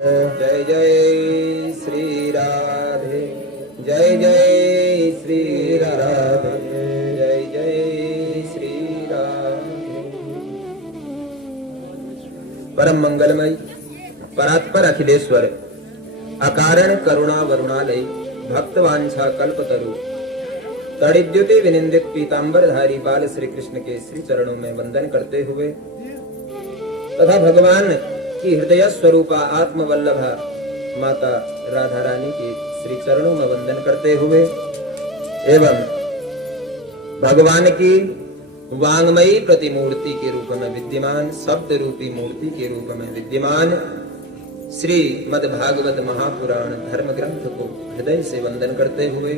जय जय श्री राधे, जय जय श्री राधे, जय जय श्री राधे। परम मंगलमय परात्पर अखिलेश्वर अकारण करुणा वरुणालय भक्तवांछा कल्पतरु तड़िद्युति विनिंदित पीतांबरधारी बाल श्री कृष्ण के श्री चरणों में वंदन करते हुए तथा भगवान की हृदय स्वरूपा आत्मवल्लभा माता राधा रानी के श्री चरणों में वंदन करते हुए एवं भगवान की वांगमयी प्रतिमूर्ति के रूप में विद्यमान, शब्द रूपी मूर्ति के रूप में विद्यमान श्री मद्भागवत महापुराण धर्म ग्रंथ को हृदय से वंदन करते हुए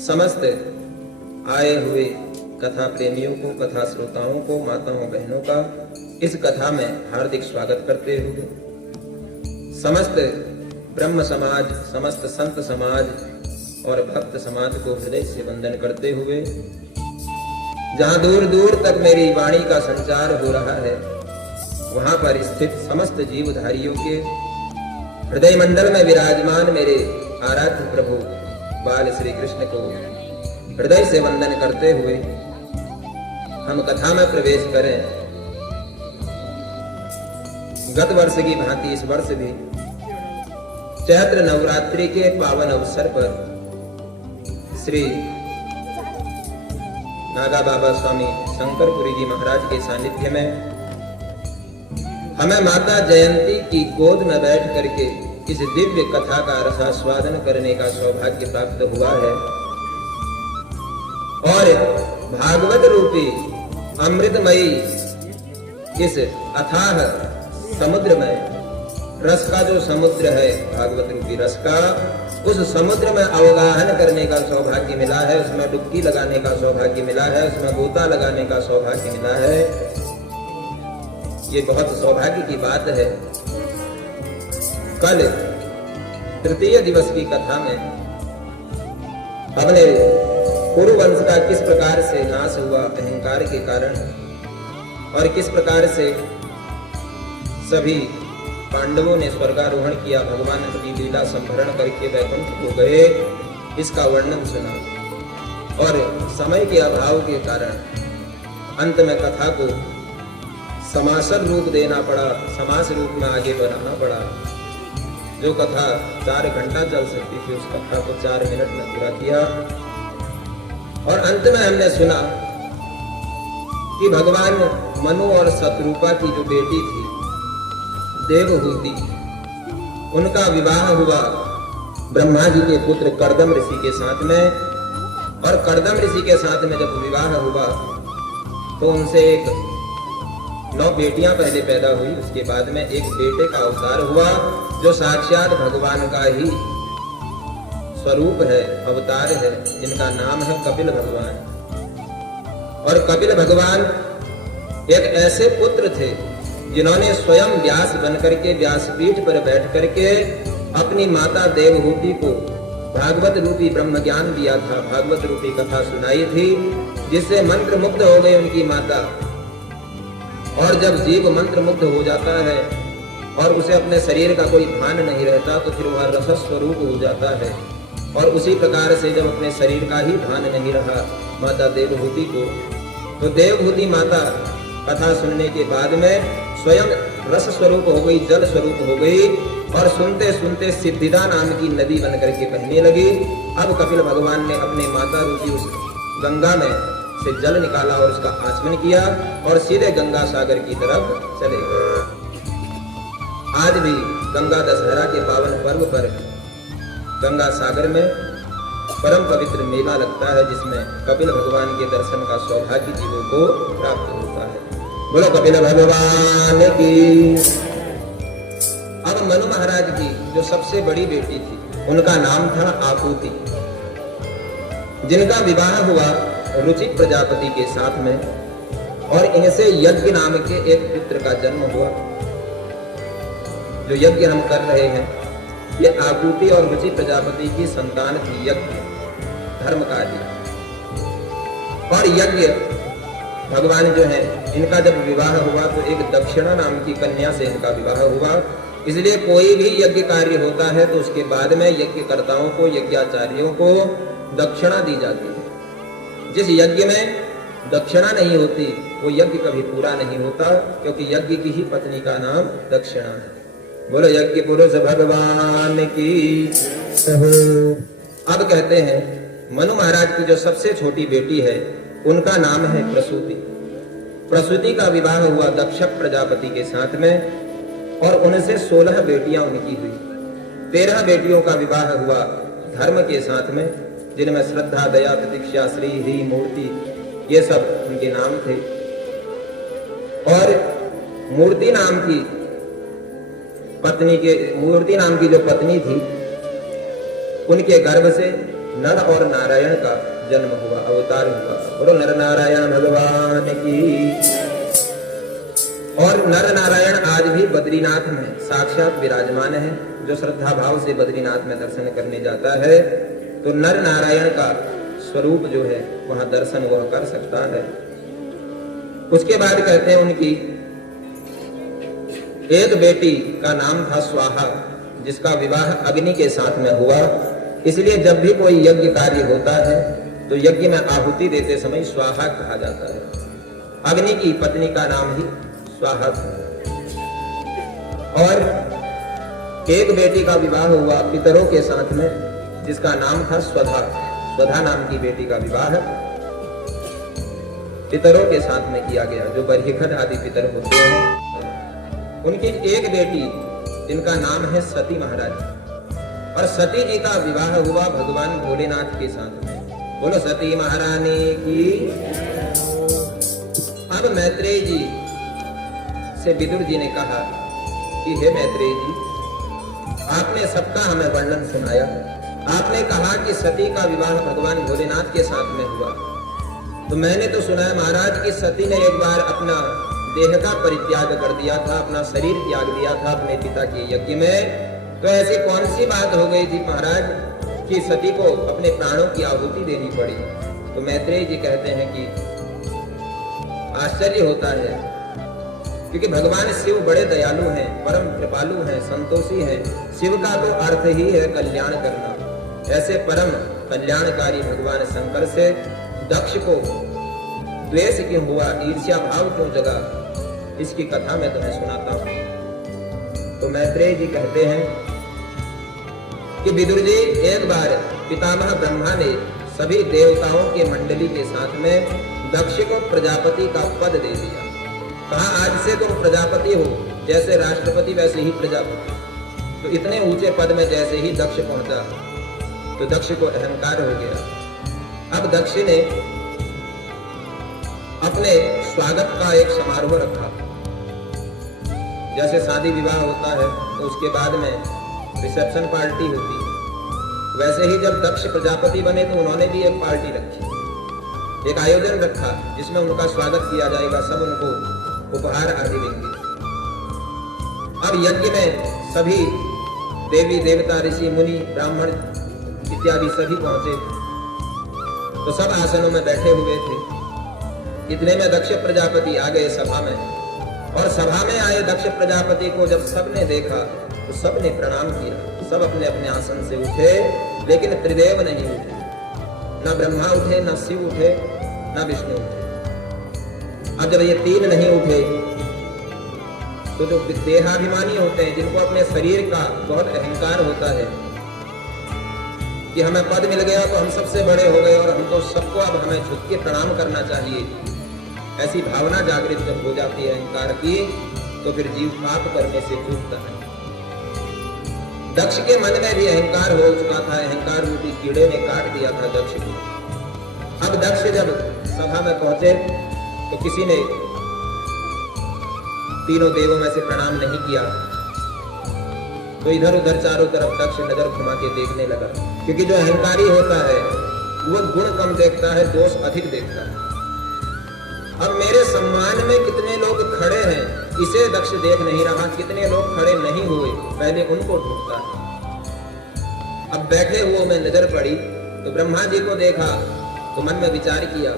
समस्त आए हुए कथा प्रेमियों को, कथा श्रोताओं को, माताओं बहनों का इस कथा में हार्दिक स्वागत करते हुए समस्त ब्रह्म समाज, समस्त संत समाज और भक्त समाज को हृदय से वंदन करते हुए जहां दूर दूर तक मेरी वाणी का संचार हो रहा है वहां पर स्थित समस्त जीवधारियों के हृदय मंडल में विराजमान मेरे आराध्य प्रभु बाल श्री कृष्ण को हृदय से वंदन करते हुए हम कथा में प्रवेश करें। गत वर्ष की भांति इस वर्ष भी चैत्र नवरात्रि के पावन अवसर पर श्री नागा बाबा स्वामी शंकरपुरी जी महाराज के सानिध्य में हमें माता जयंती की गोद में बैठ करके इस दिव्य कथा का रसास्वादन करने का सौभाग्य प्राप्त हुआ है और भागवत रूपी अमृतमयी इस अथाह समुद्र में रस का जो समुद्र है, भागवत रूपी रस का, उस समुद्र में अवगाहन करने का सौभाग्य मिला है, उसमें डुबकी लगाने का सौभाग्य मिला है, उसमें गोता लगाने का सौभाग्य मिला है। ये बहुत सौभाग्य की बात है। कल तृतीय दिवस की कथा में हमने कुरुवंश का किस प्रकार से नाश हुआ अहंकार के कारण और किस प्रकार से सभी पांडवों ने स्वर्गारोहण किया, भगवान अपनी लीला संभरण करके वैकुंठ को गए, इसका वर्णन सुना और समय के अभाव के कारण अंत में कथा को समासर रूप देना पड़ा, समास रूप में आगे बढ़ाना पड़ा। जो कथा 4 घंटा चल सकती थी उस कथा को 4 मिनट में पूरा किया और अंत में हमने सुना कि भगवान मनु और शत्रुपा की जो बेटी थी देवहूति, उनका विवाह हुआ ब्रह्मा जी के पुत्र कर्दम ऋषि के साथ में और कर्दम ऋषि के साथ में जब विवाह हुआ तो उनसे 9 बेटियां पहले पैदा हुई, उसके बाद में एक बेटे का अवतार हुआ जो साक्षात भगवान का ही स्वरूप है, अवतार है, जिनका नाम है कपिल भगवान। और कपिल भगवान एक ऐसे पुत्र थे जिन्होंने स्वयं व्यास बनकर के व्यासपीठ पर बैठ करके अपनी माता देवहूति को भागवत रूपी ब्रह्म ज्ञान दिया था, भागवत रूपी कथा सुनाई थी, जिससे मंत्र मुग्ध हो गई उनकी माता। और जब जीव मंत्र मुग्ध हो जाता है और उसे अपने शरीर का कोई भान नहीं रहता तो फिर वह रस स्वरूप हो जाता है और उसी प्रकार से जब अपने शरीर का ही भान नहीं रहा माता देवहूति को, तो देवहूति माता कथा सुनने के बाद में स्वयं रस स्वरूप हो गई, जल स्वरूप हो गई और सुनते सुनते सिद्धिदा नाम की नदी बनकर के बहने लगी। अब कपिल भगवान ने अपने माता रूपी उस गंगा में से जल निकाला और उसका आचमन किया और सीधे गंगा सागर की तरफ चले गए। आज भी गंगा दशहरा के पावन पर्व पर गंगा सागर में परम पवित्र मेला लगता है जिसमें कपिल भगवान के दर्शन का सौभाग्य जीवों को प्राप्त होता है। बोलो कपिल भगवान की। अब मनु महाराज की जो सबसे बड़ी बेटी थी उनका नाम था आकुति, जिनका विवाह हुआ रुचि प्रजापति के साथ में और इनसे यज्ञ नाम के एक पुत्र का जन्म हुआ। जो यज्ञ हम कर रहे हैं ये आकुति और रुचि प्रजापति की संतान थी, यज्ञ धर्म कार्य। और यज्ञ भगवान जो है इनका जब विवाह हुआ तो एक दक्षिणा नाम की कन्या से इनका विवाह हुआ इसलिए कोई भी यज्ञ कार्य होता है तो उसके बाद में यज्ञकर्ताओं को, यज्ञाचार्यों को दक्षिणा दी जाती है। जिस यज्ञ में दक्षिणा नहीं होती वो यज्ञ कभी पूरा नहीं होता, क्योंकि यज्ञ की ही पत्नी का नाम दक्षिणा है। बोलो यज्ञ पुरुष भगवान की। अब कहते हैं मनु महाराज की जो सबसे छोटी बेटी है उनका नाम है प्रसूति। प्रसूति का विवाह हुआ दक्ष प्रजापति के साथ में और उनसे 16 बेटियां उनकी हुई। 13 बेटियों का विवाह हुआ धर्म के साथ में, जिनमें श्रद्धा, दया, प्रतीक्षा, श्री, ह्री, मूर्ति, ये सब उनके नाम थे। और मूर्ति नाम की जो पत्नी थी उनके गर्भ से नर और नारायण का जन्म हुआ, अवतार हुआ। बोलो नर नारायण भगवान की। और नर नारायण आज भी बद्रीनाथ में साक्षात विराजमान है। जो श्रद्धा भाव से बद्रीनाथ में दर्शन करने जाता है तो नर नारायण का स्वरूप जो है वहां दर्शन वह कर सकता है। उसके बाद कहते हैं उनकी एक बेटी का नाम था स्वाहा, जिसका विवाह अग्नि के साथ में हुआ। इसलिए जब भी कोई यज्ञ कार्य होता है तो यज्ञ में आहुति देते समय स्वाहा कहा जाता है। अग्नि की पत्नी का नाम ही स्वाहा था। और एक बेटी का विवाह हुआ पितरों के साथ में, जिसका नाम था स्वधा। स्वधा नाम की बेटी का विवाह पितरों के साथ में किया गया, जो बरहिखद आदि पितर होते हैं। उनकी एक बेटी जिनका नाम है सती महाराज, और सती जी का विवाह हुआ भगवान भोलेनाथ के साथ में। बोलो सती महारानी की। अब मैत्रेय जी से विदुर जी ने कहा कि हे मैत्रेय जी, आपने सबका हमें वर्णन सुनाया। आपने कहा कि सती का विवाह भगवान भोलेनाथ के साथ में हुआ, तो मैंने तो सुना है महाराज कि सती ने एक बार अपना देह का परित्याग कर दिया था, अपना शरीर त्याग दिया था अपने पिता के यज्ञ में। तो ऐसी कौन सी बात हो गई थी महाराज कि सती को अपने प्राणों की आहुति देनी पड़ी? तो मैत्रेय जी कहते हैं कि आश्चर्य होता है, क्योंकि भगवान शिव बड़े दयालु हैं, परम कृपालु हैं, संतोषी हैं। शिव का तो अर्थ ही है कल्याण करना। ऐसे परम कल्याणकारी भगवान शंकर से दक्ष को द्वेष क्यों हुआ, ईर्ष्या भाव क्यों जगा, इसकी कथा मैं तुम्हें सुनाता हूं। तो मैत्रेय जी कहते हैं कि विदुर जी, एक बार पितामह ब्रह्मा ने सभी देवताओं के मंडली के साथ में दक्ष को प्रजापति का पद दे दिया। कहा आज से तुम प्रजापति हो, जैसे राष्ट्रपति वैसे ही प्रजापति। तो इतने ऊंचे पद में जैसे ही दक्ष पहुंचा तो दक्ष को अहंकार हो गया। अब दक्ष ने अपने स्वागत का एक समारोह रखा। जैसे शादी विवाह होता है तो उसके बाद में रिसेप्शन पार्टी होती है, वैसे ही जब दक्ष प्रजापति बने तो उन्होंने भी एक पार्टी रखी, एक आयोजन रखा जिसमें उनका स्वागत किया जाएगा, सब उनको उपहार आदि देंगे। अब यज्ञ में सभी देवी देवता, ऋषि, मुनि, ब्राह्मण इत्यादि सभी पहुंचे, तो सब आसनों में बैठे हुए थे। इतने में दक्ष प्रजापति आ गए सभा में, और सभा में आए दक्ष प्रजापति को जब सबने देखा तो सबने प्रणाम किया। सब अपने अपने आसन से उठे, लेकिन त्रिदेव नहीं उठे, न ब्रह्मा उठे, न शिव उठे, न विष्णु उठे। अब जब ये तीन नहीं उठे तो जो देहाभिमानी होते हैं, जिनको अपने शरीर का बहुत अहंकार होता है कि हमें पद मिल गया तो हम सबसे बड़े हो गए और हम तो सबको अब हमें झुक के प्रणाम करना चाहिए, ऐसी भावना जागृत जब हो जाती है अहंकार की, तो फिर जीव पाप करने से चूकता है। दक्ष के मन में भी अहंकार हो चुका था, अहंकार रूपी कीड़े ने काट दिया था दक्ष को। अब दक्ष जब सभा में पहुंचे तो किसी ने तीनों देवों में से प्रणाम नहीं किया, तो इधर उधर चारों तरफ दक्ष नजर घुमा के देखने लगा, क्योंकि जो अहंकारी होता है वो गुण कम देखता है, दोष अधिक देखता है। अब मेरे सम्मान में कितने लोग खड़े हैं इसे दक्ष देख नहीं रहा, कितने लोग खड़े नहीं हुए पहले उनको ढूंढता है। अब बैठे हुए में नजर पड़ी तो ब्रह्मा जी को देखा तो मन में विचार किया,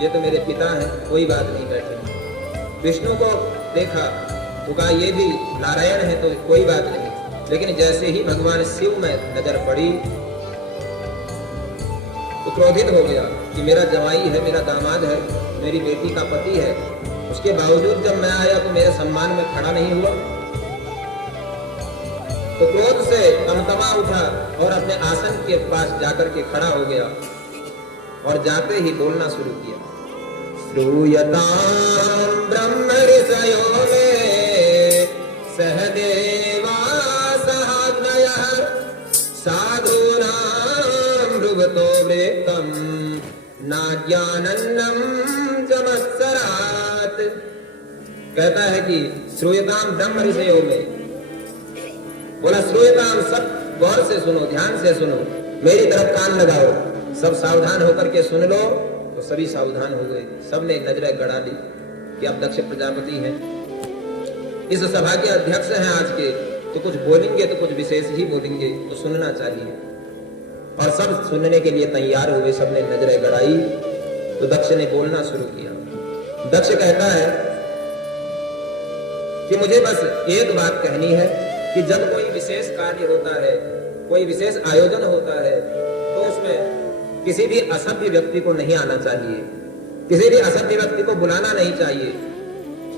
ये तो मेरे पिता हैं, कोई बात नहीं, बैठे। विष्णु को देखा तो कहा ये भी नारायण है तो कोई बात नहीं, लेकिन जैसे ही भगवान शिव में नजर पड़ी तो क्रोधित हो गया कि मेरा जवाई है, मेरा दामाद है, मेरी बेटी का पति है, उसके बावजूद जब मैं आया तो मेरे सम्मान में खड़ा नहीं हुआ। तो क्रोध से तमतमा उठा और अपने आसन के पास जाकर के खड़ा हो गया और जाते ही बोलना शुरू किया, श्रूयतां ब्रह्म ऋषयो में सहदेवा सहाग्नयः साधूनां भृगतो वृत्तं नाज्ञानन्नं जमत्सरात्। कहता है कि श्रूयतां ब्रह्म ऋषयो में, बोला श्रूयतां, सब गौर से सुनो, ध्यान से सुनो, मेरी तरफ कान लगाओ, सब सावधान होकर के सुन लो। तो सभी सावधान हो गए, सबने नजरें गड़ा ली कि अब दक्ष प्रजापति हैं, इस सभा के अध्यक्ष हैं आज के, तो कुछ बोलेंगे तो कुछ विशेष ही बोलेंगे, तो सुनना चाहिए। और सब सुनने के लिए तैयार हुए, सबने नजरें गड़ाई। तो दक्ष ने बोलना शुरू किया। दक्ष कहता है कि मुझे बस एक बात कहनी है कि जब कोई विशेष कार्य होता है, कोई विशेष आयोजन होता है, तो उसमें किसी भी असभ्य व्यक्ति को नहीं आना चाहिए, किसी भी असभ्य व्यक्ति को बुलाना नहीं चाहिए।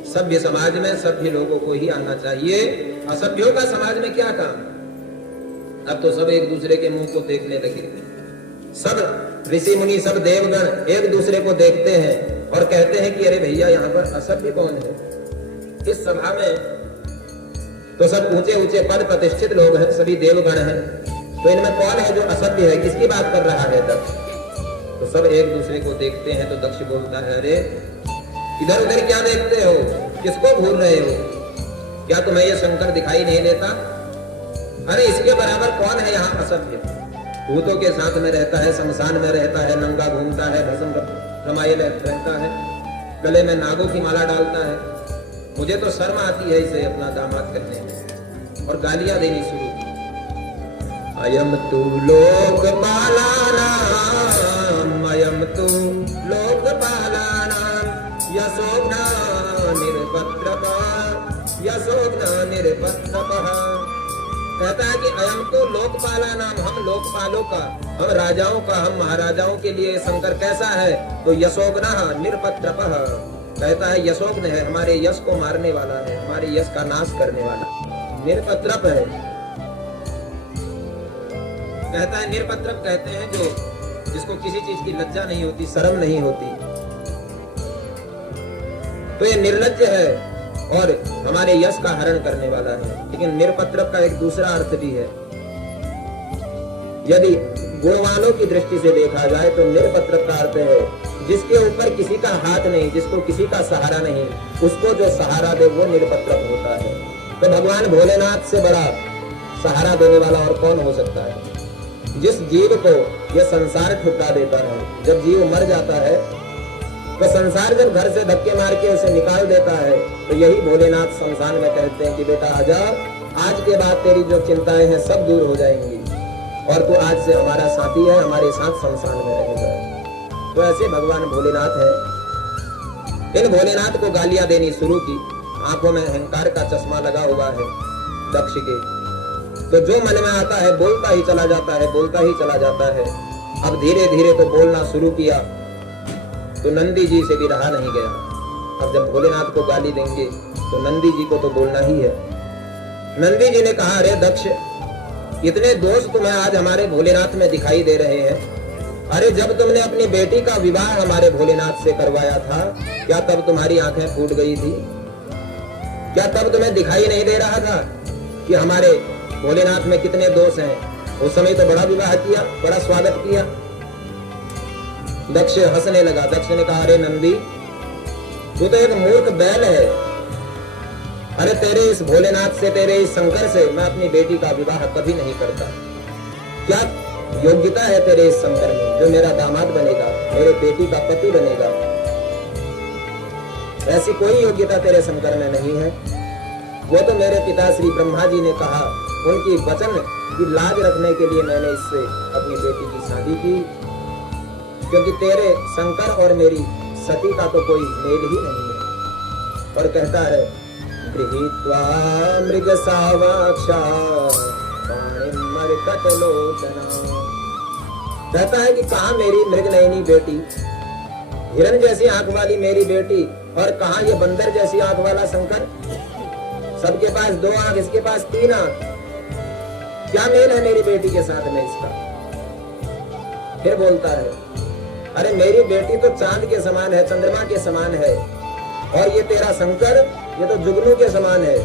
सभ्य समाज में सभ्य लोगों को ही आना चाहिए। असभ्यों का समाज में क्या काम? अब तो सब एक दूसरे के मुंह को देखने लगे, सब ऋषि मुनि, सब देवगण एक दूसरे को देखते हैं और कहते हैं कि अरे भैया यहाँ पर असभ्य कौन है? इस सभा में तो सब ऊंचे ऊंचे पद प्रतिष्ठित लोग हैं, सभी देवगण हैं, तो इनमें कौन है जो असभ्य है? किसकी बात कर रहा है दक्ष? तो सब एक दूसरे को देखते हैं। तो दक्ष बोलता है, अरे इधर उधर क्या देखते हो, किसको भूल रहे हो? क्या तुम्हें ये शंकर दिखाई नहीं देता? अरे इसके बराबर कौन है यहाँ असभ्य? भूतों के साथ में रहता है, शमशान में रहता है, नंगा घूमता है, भस्म रमाये रहता है, गले में नागों की माला डालता है। मुझे तो शर्म आती है इसे अपना दामाद करने में। और गालियां देनी शुरू की, अयम तु लोकपालानाम, अयम तु लोकपालानाम, यशोघ्ना निरपत्रपः, यशोघ्ना निरपत्रपः। कहता है कि अयम तो लोकपालानाम, हम लोकपालों का, हम राजाओं का, हम महाराजाओं के लिए शंकर कैसा है? तो यशोघ्ना निरपत्रपः, कहता है यशोघ्न है, हमारे यश को मारने वाला है, हमारे यश का नाश करने वाला। निरपत्रप है, कहता है निरपत्रप कहते हैं जो, जिसको किसी चीज की लज्जा नहीं होती, शर्म नहीं होती, तो ये निर्लज्ज है और हमारे यश का हरण करने वाला है। लेकिन निरपत्रप का एक दूसरा अर्थ भी है। यदि गुणवानों की दृष्टि से देखा जाए तो निरपत्रप का अर्थ है जिसके ऊपर किसी का हाथ नहीं, जिसको किसी का सहारा नहीं, उसको जो सहारा दे वो निरपत्रप होता है। तो भगवान भोलेनाथ से बड़ा सहारा देने वाला और कौन हो सकता है? जिस जीव को यह संसार ठुकरा देता है, जब जीव मर जाता है तो संसार जब घर से धक्के मार के उसे निकाल देता है, तो यही भोलेनाथ शमशान में कहते हैं कि बेटा आजा, आज के बाद तेरी जो चिंताएं हैं सब दूर हो जाएंगी और तू आज से हमारा साथी है, हमारे साथ शमशान में रहेगा। तो ऐसे भगवान भोलेनाथ है। इन भोलेनाथ को गालियां देनी शुरू की। आंखों में अहंकार का चश्मा लगा हुआ है दक्ष के, तो जो मन में आता है बोलता ही चला जाता है, बोलता ही चला जाता है। अब धीरे धीरे तो बोलना शुरू किया तो नंदी जी से भी रहा नहीं गया। अब जब भोलेनाथ को गाली देंगे तो नंदी जी को तो बोलना ही है। नंदी जी ने कहा, अरे दक्ष, इतने दोष तुम्हें आज हमारे भोलेनाथ में दिखाई दे रहे हैं। अरे जब तुमने अपनी बेटी का विवाह हमारे भोलेनाथ से करवाया था, क्या तब तुम्हारी आंखें फूट गई थी? क्या तब तुम्हें दिखाई नहीं दे रहा था कि हमारे भोलेनाथ में कितने दोष हैं? उस समय तो बड़ा विवाह किया, बड़ा स्वागत किया। दक्ष हंसने लगा। दक्ष ने कहा, अरे नंदी, तू तो एक मूर्ख बैल है। अरे तेरे इस भोलेनाथ से, तेरे इस शंकर से मैं अपनी बेटी का विवाह कभी नहीं करता। क्या योग्यता है तेरे इस शंकर में जो मेरा दामाद बनेगा, मेरे बेटी का पति बनेगा? ऐसी कोई योग्यता तेरे शंकर में नहीं है। वो तो मेरे पिता श्री ब्रह्मा जी ने कहा, उनकी वचन की लाज रखने के लिए मैंने इससे अपनी बेटी की शादी की, क्योंकि तेरे शंकर और मेरी सती का तो कोई मेल ही नहीं है। और कहता है गृहीत्वा मृगसावाक्षा पाणिं मरकटलोचना। कहता है कि कहाँ मेरी मृगनयनी बेटी, हिरण जैसी आंख वाली मेरी बेटी, और कहाँ ये बंदर जैसी आंख वाला शंकर। सबके पास 2 आंख, इसके पास 3 आंख। क्या मेल है मेरी बेटी के साथ में इसका। फिर बोलता है, अरे मेरी बेटी तो चांद के समान है, चंद्रमा के समान है, और ये तेरा शंकर ये तो जुगनू के समान है।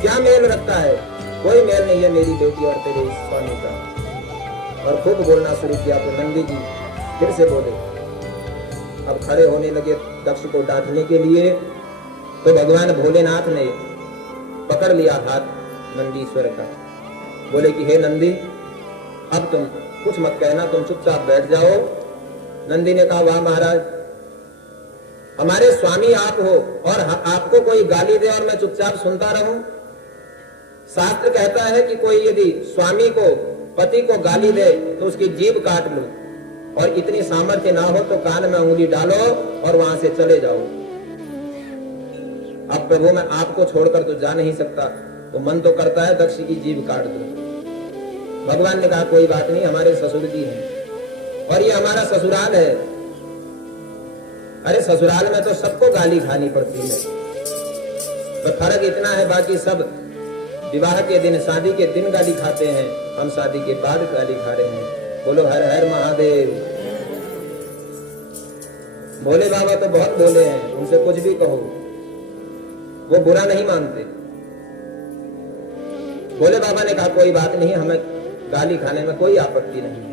क्या मेल रखता है। कोई मेल नहीं है मेरी बेटी और तेरे स्वामी का। और खूब बोलना शुरू किया तो नंदी जी फिर से बोले। अब खड़े होने लगे दक्ष को डांटने के लिए, तो भगवान भोलेनाथ ने पकड़ लिया हाथ नंदीश्वर का। बोले कि हे नंदी, अब तुम कुछ मत कहना, तुम चुपचाप बैठ जाओ। नंदी ने कहा, वाह महाराज, हमारे स्वामी आप हो और आपको कोई गाली दे और मैं चुपचाप सुनता रहूं। शास्त्र कहता है कि कोई यदि स्वामी को, पति को गाली दे तो उसकी जीभ काट लो, और इतनी सामर्थ्य ना हो तो कान में उंगली डालो और वहां से चले जाओ। अब प्रभु मैं आपको छोड़कर तो जा नहीं सकता, तो मन तो करता है दक्ष की जीभ काट दो। भगवान ने कहा, कोई बात नहीं, हमारे ससुर जी हैं और ये हमारा ससुराल है। अरे ससुराल में तो सबको गाली खानी पड़ती है, तो फर्क इतना है, बाकी सब विवाह के दिन, शादी के दिन गाली खाते हैं, हम शादी के बाद गाली खा रहे हैं। बोलो हर हर महादेव। भोले बाबा तो बहुत बोले हैं, उनसे कुछ भी कहो वो बुरा नहीं मानते। भोले बाबा ने कहा, कोई बात नहीं, हमें गाली खाने में कोई आपत्ति नहीं है।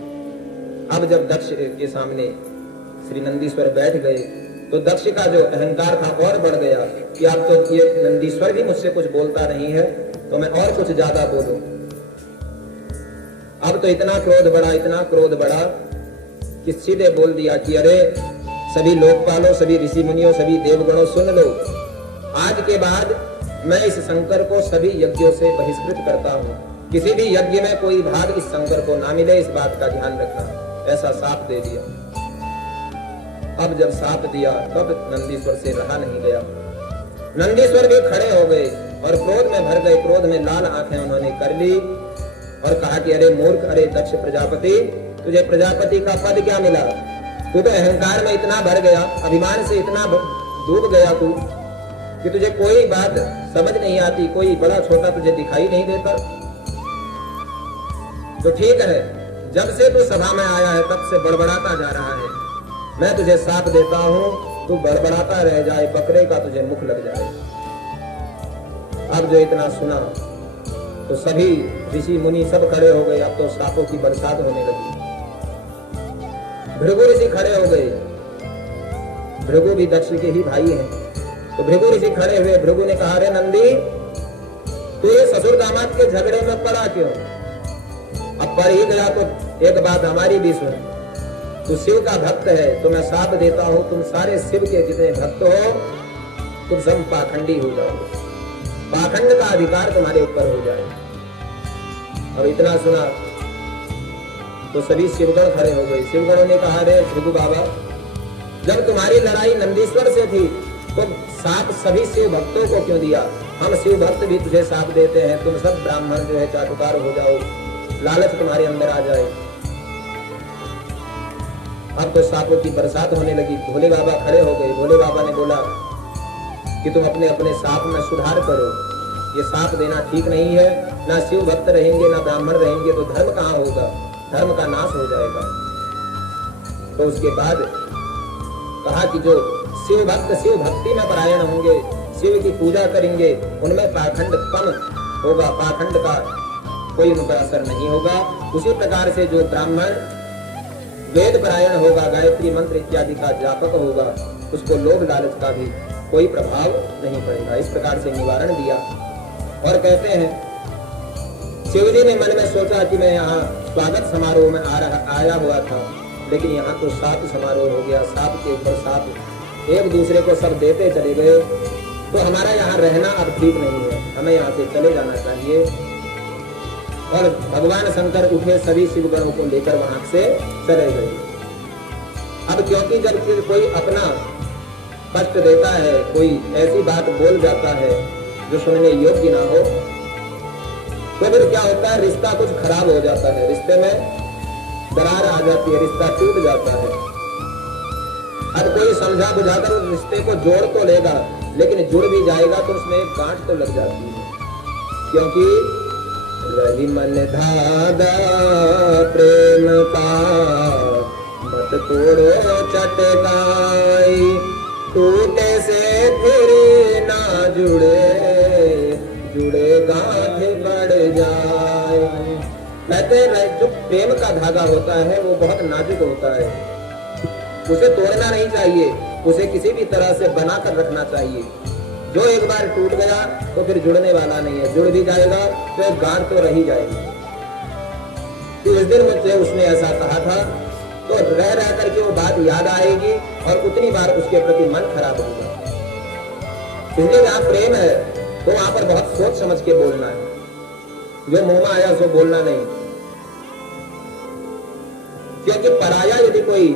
अब जब दक्ष के सामने श्री नंदीश्वर बैठ गए तो दक्ष का जो अहंकार था और बढ़ गया कि अब तो ये नंदीश्वर भी मुझसे कुछ बोलता नहीं है, तो मैं और कुछ ज्यादा बोलूं। अब तो इतना क्रोध बढ़ा, इतना क्रोध बढ़ा कि सीधे बोल दिया कि अरे सभी लोकपालों, सभी ऋषि मुनियों, सभी देवगणों, सुन लो, आज के बाद मैं इस शंकर को सभी यज्ञों से बहिष्कृत करता हूँ। किसी भी यज्ञ में कोई भाग इस शंकर को ना मिले, इस बात का ध्यान रखना। ऐसा शाप दे दिया। अब जब शाप दिया तब नंदीश्वर से रहा नहीं गया। नंदीश्वर भी खड़े हो गए और क्रोध में भर गए। क्रोध में लाल आंखें उन्होंने कर ली और कहा कि अरे मूर्ख, अरे दक्ष प्रजापति, तुझे प्रजापति का पद क्या मिला। तू तो अहंकार में इतना भर गया, अभिमान से इतना डूब गया तू कि तुझे कोई बात समझ नहीं आती, कोई बड़ा छोटा तुझे दिखाई नहीं देता। तो ठीक है, जब से तू सभा में आया है तब से बड़बड़ाता जा रहा है। मैं तुझे साथ देता हूं, तू बड़बड़ाता रह जाए, बकरे का तुझे मुख लग जाए। अब जो इतना सुना तो सभी ऋषि मुनि सब खड़े हो गए। अब तो सापों की बरसात होने लगी। भृगु ऋषि खड़े हो गए। भृगु भी दक्ष के ही भाई हैं। तो भृगु ऋषि खड़े हुए। भृगु ने कहा, अरे नंदी, तू ये ससुर दामाद के झगड़े में पड़ा क्यों। अब पड़ ही गया तो एक बात हमारी भी सुन। तू शिव का भक्त है तो मैं साथ देता हूं, तुम सारे शिव के जितने भक्त हो तुम सब पाखंडी हो जाओ, पाखंड का अधिकार तुम्हारे ऊपर हो जाए। अब इतना सुना तो सभी शिवगण खड़े हो गए। शिवगणों ने कहा, रे भृगु बाबा, जब तुम्हारी लड़ाई नंदीश्वर से थी तो साप सभी शिव भक्तों को क्यों दिया। हम शिव भक्त भी तुझे साथ देते हैं, तुम सब ब्राह्मण जो है चाटुकार हो जाओ, लालच तुम्हारे अंदर आ जाए। अब तो सांपों की बरसात होने लगी। भोले बाबा खड़े हो गए। भोले बाबा ने बोला कि तुम अपने अपने सांप में सुधार करो, ये सांप देना ठीक नहीं है। ना शिव भक्त रहेंगे ना ब्राह्मण रहेंगे तो धर्म कहाँ होगा, धर्म का नाश हो जाएगा। तो उसके बाद कहा कि जो शिव भक्त शिव भक्ति में परायण होंगे, शिव की पूजा करेंगे, उनमें पाखंड कम होगा, पाखंड का कोई उन पर असर नहीं होगा। उसी प्रकार से जो ब्राह्मण वेद परायण होगा, गायत्री मंत्र इत्यादि का जापक होगा, उसको लोभ लालच का भी कोई प्रभाव नहीं पड़ेगा। इस प्रकार से निवारण दिया। और कहते हैं शिवजी ने मन में सोचा कि मैं यहाँ स्वागत समारोह में आया हुआ था, लेकिन यहाँ तो साप समारोह हो गया, साप के ऊपर साप एक दूसरे को सब देते चले गए, तो हमारा यहाँ रहना अब ठीक नहीं है, हमें यहाँ से चले जाना चाहिए। और भगवान शंकर उठे, सभी शिवगणों को लेकर वहां से चले गए। अब क्योंकि जब कोई अपना कष्ट देता है, कोई ऐसी बात बोल जाता है जो सुनने योग्य ना हो, तो फिर क्या होता है, रिश्ता कुछ खराब हो जाता है, रिश्ते में दरार आ जाती है, रिश्ता टूट जाता है। अब कोई समझा बुझाकर उस रिश्ते को जोड़ तो लेगा, लेकिन जुड़ भी जाएगा तो उसमें एक गांठ तो लग जाती है, क्योंकि रही मन धागा प्रेम का, मत तोड़ो चटकाई, टूटे से फिर ना जुड़े, जुड़े गांठ बढ़ जाए। कहते हैं जो प्रेम का धागा होता है वो बहुत नाजुक होता है, उसे तोड़ना नहीं चाहिए, उसे किसी भी तरह से बना कर रखना चाहिए। जो एक बार टूट गया तो फिर जुड़ने वाला नहीं है, जुड़ भी जाएगा तो एक गांठ तो रह ही जाएगी। तो इस दिन मुझसे उसने ऐसा कहा था, तो रह रह करके वो बात याद आएगी और उतनी बार उसके प्रति मन खराब होगा। इसलिए जहाँ प्रेम है तो वहां पर बहुत सोच समझ के बोलना है, जो मुंह में आया सो बोलना नहीं। क्योंकि पराया यदि कोई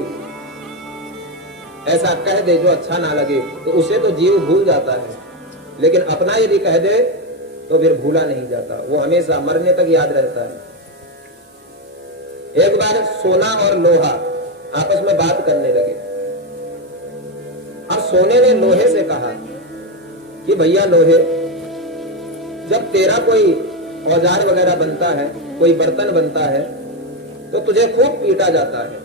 ऐसा कह दे जो अच्छा ना लगे तो उसे तो जीव भूल जाता है, लेकिन अपना यदि कह दे तो फिर भूला नहीं जाता, वो हमेशा मरने तक याद रहता है। एक बार सोना और लोहा आपस में बात करने लगे। अब सोने ने लोहे से कहा कि भैया लोहे, जब तेरा कोई औजार वगैरह बनता है, कोई बर्तन बनता है, तो तुझे खूब पीटा जाता है,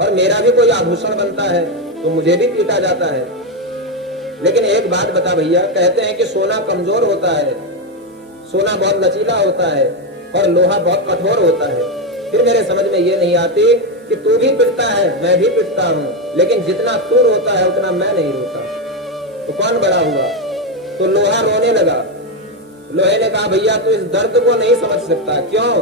और मेरा भी कोई आभूषण बनता है तो मुझे भी पीटा जाता है। लेकिन एक बात बता भैया, कहते हैं कि सोना कमजोर होता है, सोना बहुत लचीला होता है और लोहा बहुत कठोर होता है। फिर मेरे समझ में ये नहीं आती कि तू भी पिटता है, मैं भी पिटता हूँ, लेकिन जितना तू रोता है उतना मैं नहीं रोता, तो कौन बड़ा हुआ? तो लोहा रोने लगा। लोहे ने कहा भैया तू इस दर्द को नहीं समझ सकता। क्यों?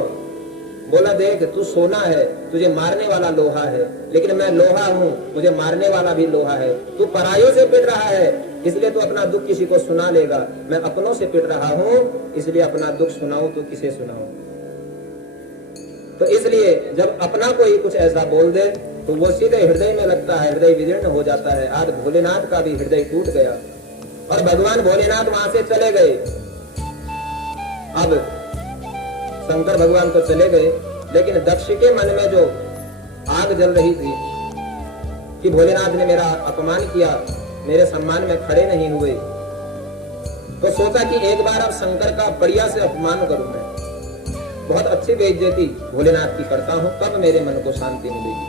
बोला देख, तू सोना है, तुझे मारने वाला लोहा है, लेकिन मैं लोहा हूँ, मुझे मारने वाला भी लोहा है। तू परायों से पिट रहा है, इसलिए तू अपना दुख किसी को सुना लेगा। मैं अपनों से पिट रहा हूँ, इसलिए अपना दुख सुनाऊं तो किसे सुनाऊं। तो इसलिए जब अपना कोई कुछ ऐसा बोल दे तो वो सीधे हृदय में लगता है, हृदय विदीर्ण हो जाता है। आज भोलेनाथ का भी हृदय टूट गया और भगवान भोलेनाथ वहां से चले गए। अब शंकर भगवान तो चले गए, लेकिन दक्ष के मन में जो आग जल रही थी कि भोलेनाथ ने मेरा अपमान किया, मेरे सम्मान में खड़े नहीं हुए, तो सोचा कि एक बार अब शंकर का बढ़िया से अपमान करूं। मैं बहुत अच्छी बेइज्जती भोलेनाथ की करता हूं, तब मेरे मन को शांति मिलेगी।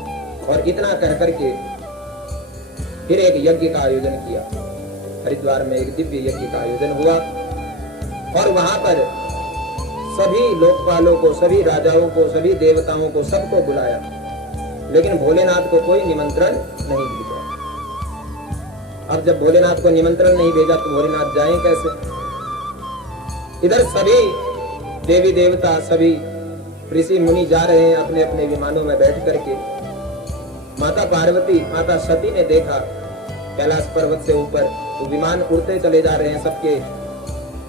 और इतना कह करके फिर एक यज्ञ का आयोजन किया। हरिद्वार में एक दिव्य यज्ञ का आयोजन हुआ और वहां पर सभी लोकपालों को, सभी राजाओं को, सभी देवताओं को, सबको बुलाया, लेकिन भोलेनाथ को कोई निमंत्रण नहीं भेजा। अब जब भोलेनाथ को निमंत्रण नहीं भेजा तो भोलेनाथ जाएं कैसे? इधर सभी देवी देवता, सभी ऋषि मुनि जा रहे हैं अपने अपने विमानों में बैठ करके। माता पार्वती, माता सती ने देखा कैलाश पर्वत से ऊपर तो विमान उड़ते चले जा रहे हैं, सबके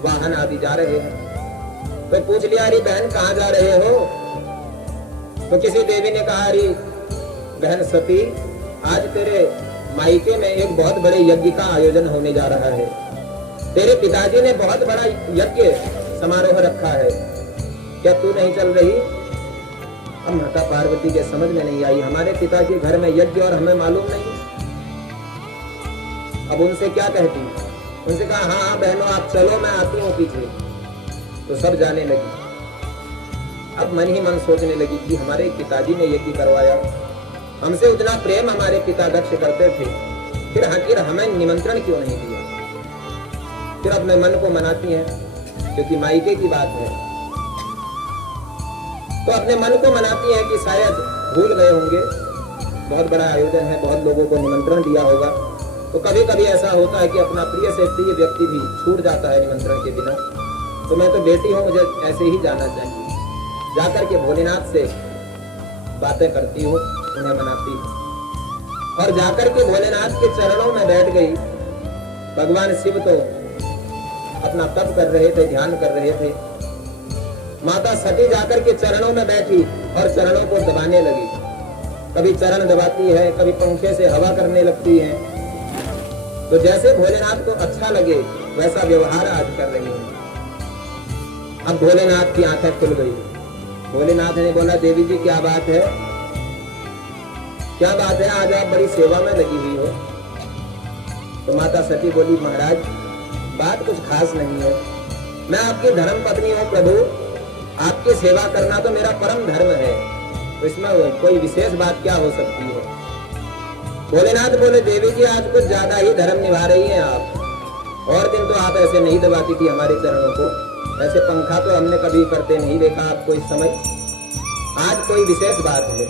वाहन आदि जा रहे हैं। तो पूछ लिया, अरे बहन कहाँ जा रहे हो? तो किसी देवी ने कहा, अरे बहन सती, आज तेरे मायके में एक बहुत बड़े यज्ञ का आयोजन होने जा रहा है। तेरे पिताजी ने बहुत बड़ा यज्ञ समारोह रखा है, क्या तू नहीं चल रही? अब माता पार्वती के समझ में नहीं आई, हमारे पिताजी घर में यज्ञ और हमें मालूम नहीं। अब उनसे क्या कहती? उनसे कहा, हाँ हाँ बहनों आप चलो, मैं आती हूँ पीछे। तो सब जाने लगी। अब मन ही मन सोचने लगी कि हमारे पिताजी ने यज्ञ करवाया, हमसे उतना प्रेम हमारे पिता दक्ष करते थे, फिर आखिर हमें निमंत्रण क्यों नहीं दिया? फिर अपने मन को मनाती हैं, क्योंकि मायके की बात है, तो अपने मन को मनाती है कि शायद भूल गए होंगे, बहुत बड़ा आयोजन है, बहुत लोगों को निमंत्रण दिया होगा। तो कभी कभी ऐसा होता है कि अपना प्रिय से प्रिय व्यक्ति भी छूट जाता है निमंत्रण के बिना। तो मैं तो बेटी हूँ, मुझे ऐसे ही जाना चाहिए। जाकर के भोलेनाथ से बातें करती हूँ, उन्हें मनाती हूँ और जाकर के भोलेनाथ के चरणों में बैठ गई। भगवान शिव तो अपना तप कर रहे थे, ध्यान कर रहे थे। माता सती जाकर के चरणों में बैठी और चरणों को दबाने लगी। कभी चरण दबाती है, कभी पंखे से हवा करने लगती है तो जैसे भोलेनाथ को अच्छा लगे वैसा व्यवहार आज कर रही हैं। अब भोलेनाथ की आंखें खुल गई। भोलेनाथ ने बोला, देवी जी क्या बात है, क्या बात है, आज आप बड़ी सेवा में लगी हुई हो। तो माता सती बोली, महाराज बात कुछ खास नहीं है, मैं आपकी धर्म पत्नी हूँ प्रभु, आपकी सेवा करना तो मेरा परम धर्म है, तो इसमें कोई विशेष बात क्या हो सकती है। भोलेनाथ बोले, देवी जी आज कुछ ज्यादा ही धर्म निभा रही हैं आप, और दिन तो आप ऐसे नहीं दबाती थी हमारे चरणों को, ऐसे पंखा तो हमने कभी करते नहीं देखा आपको इस समय, आज कोई विशेष बात है।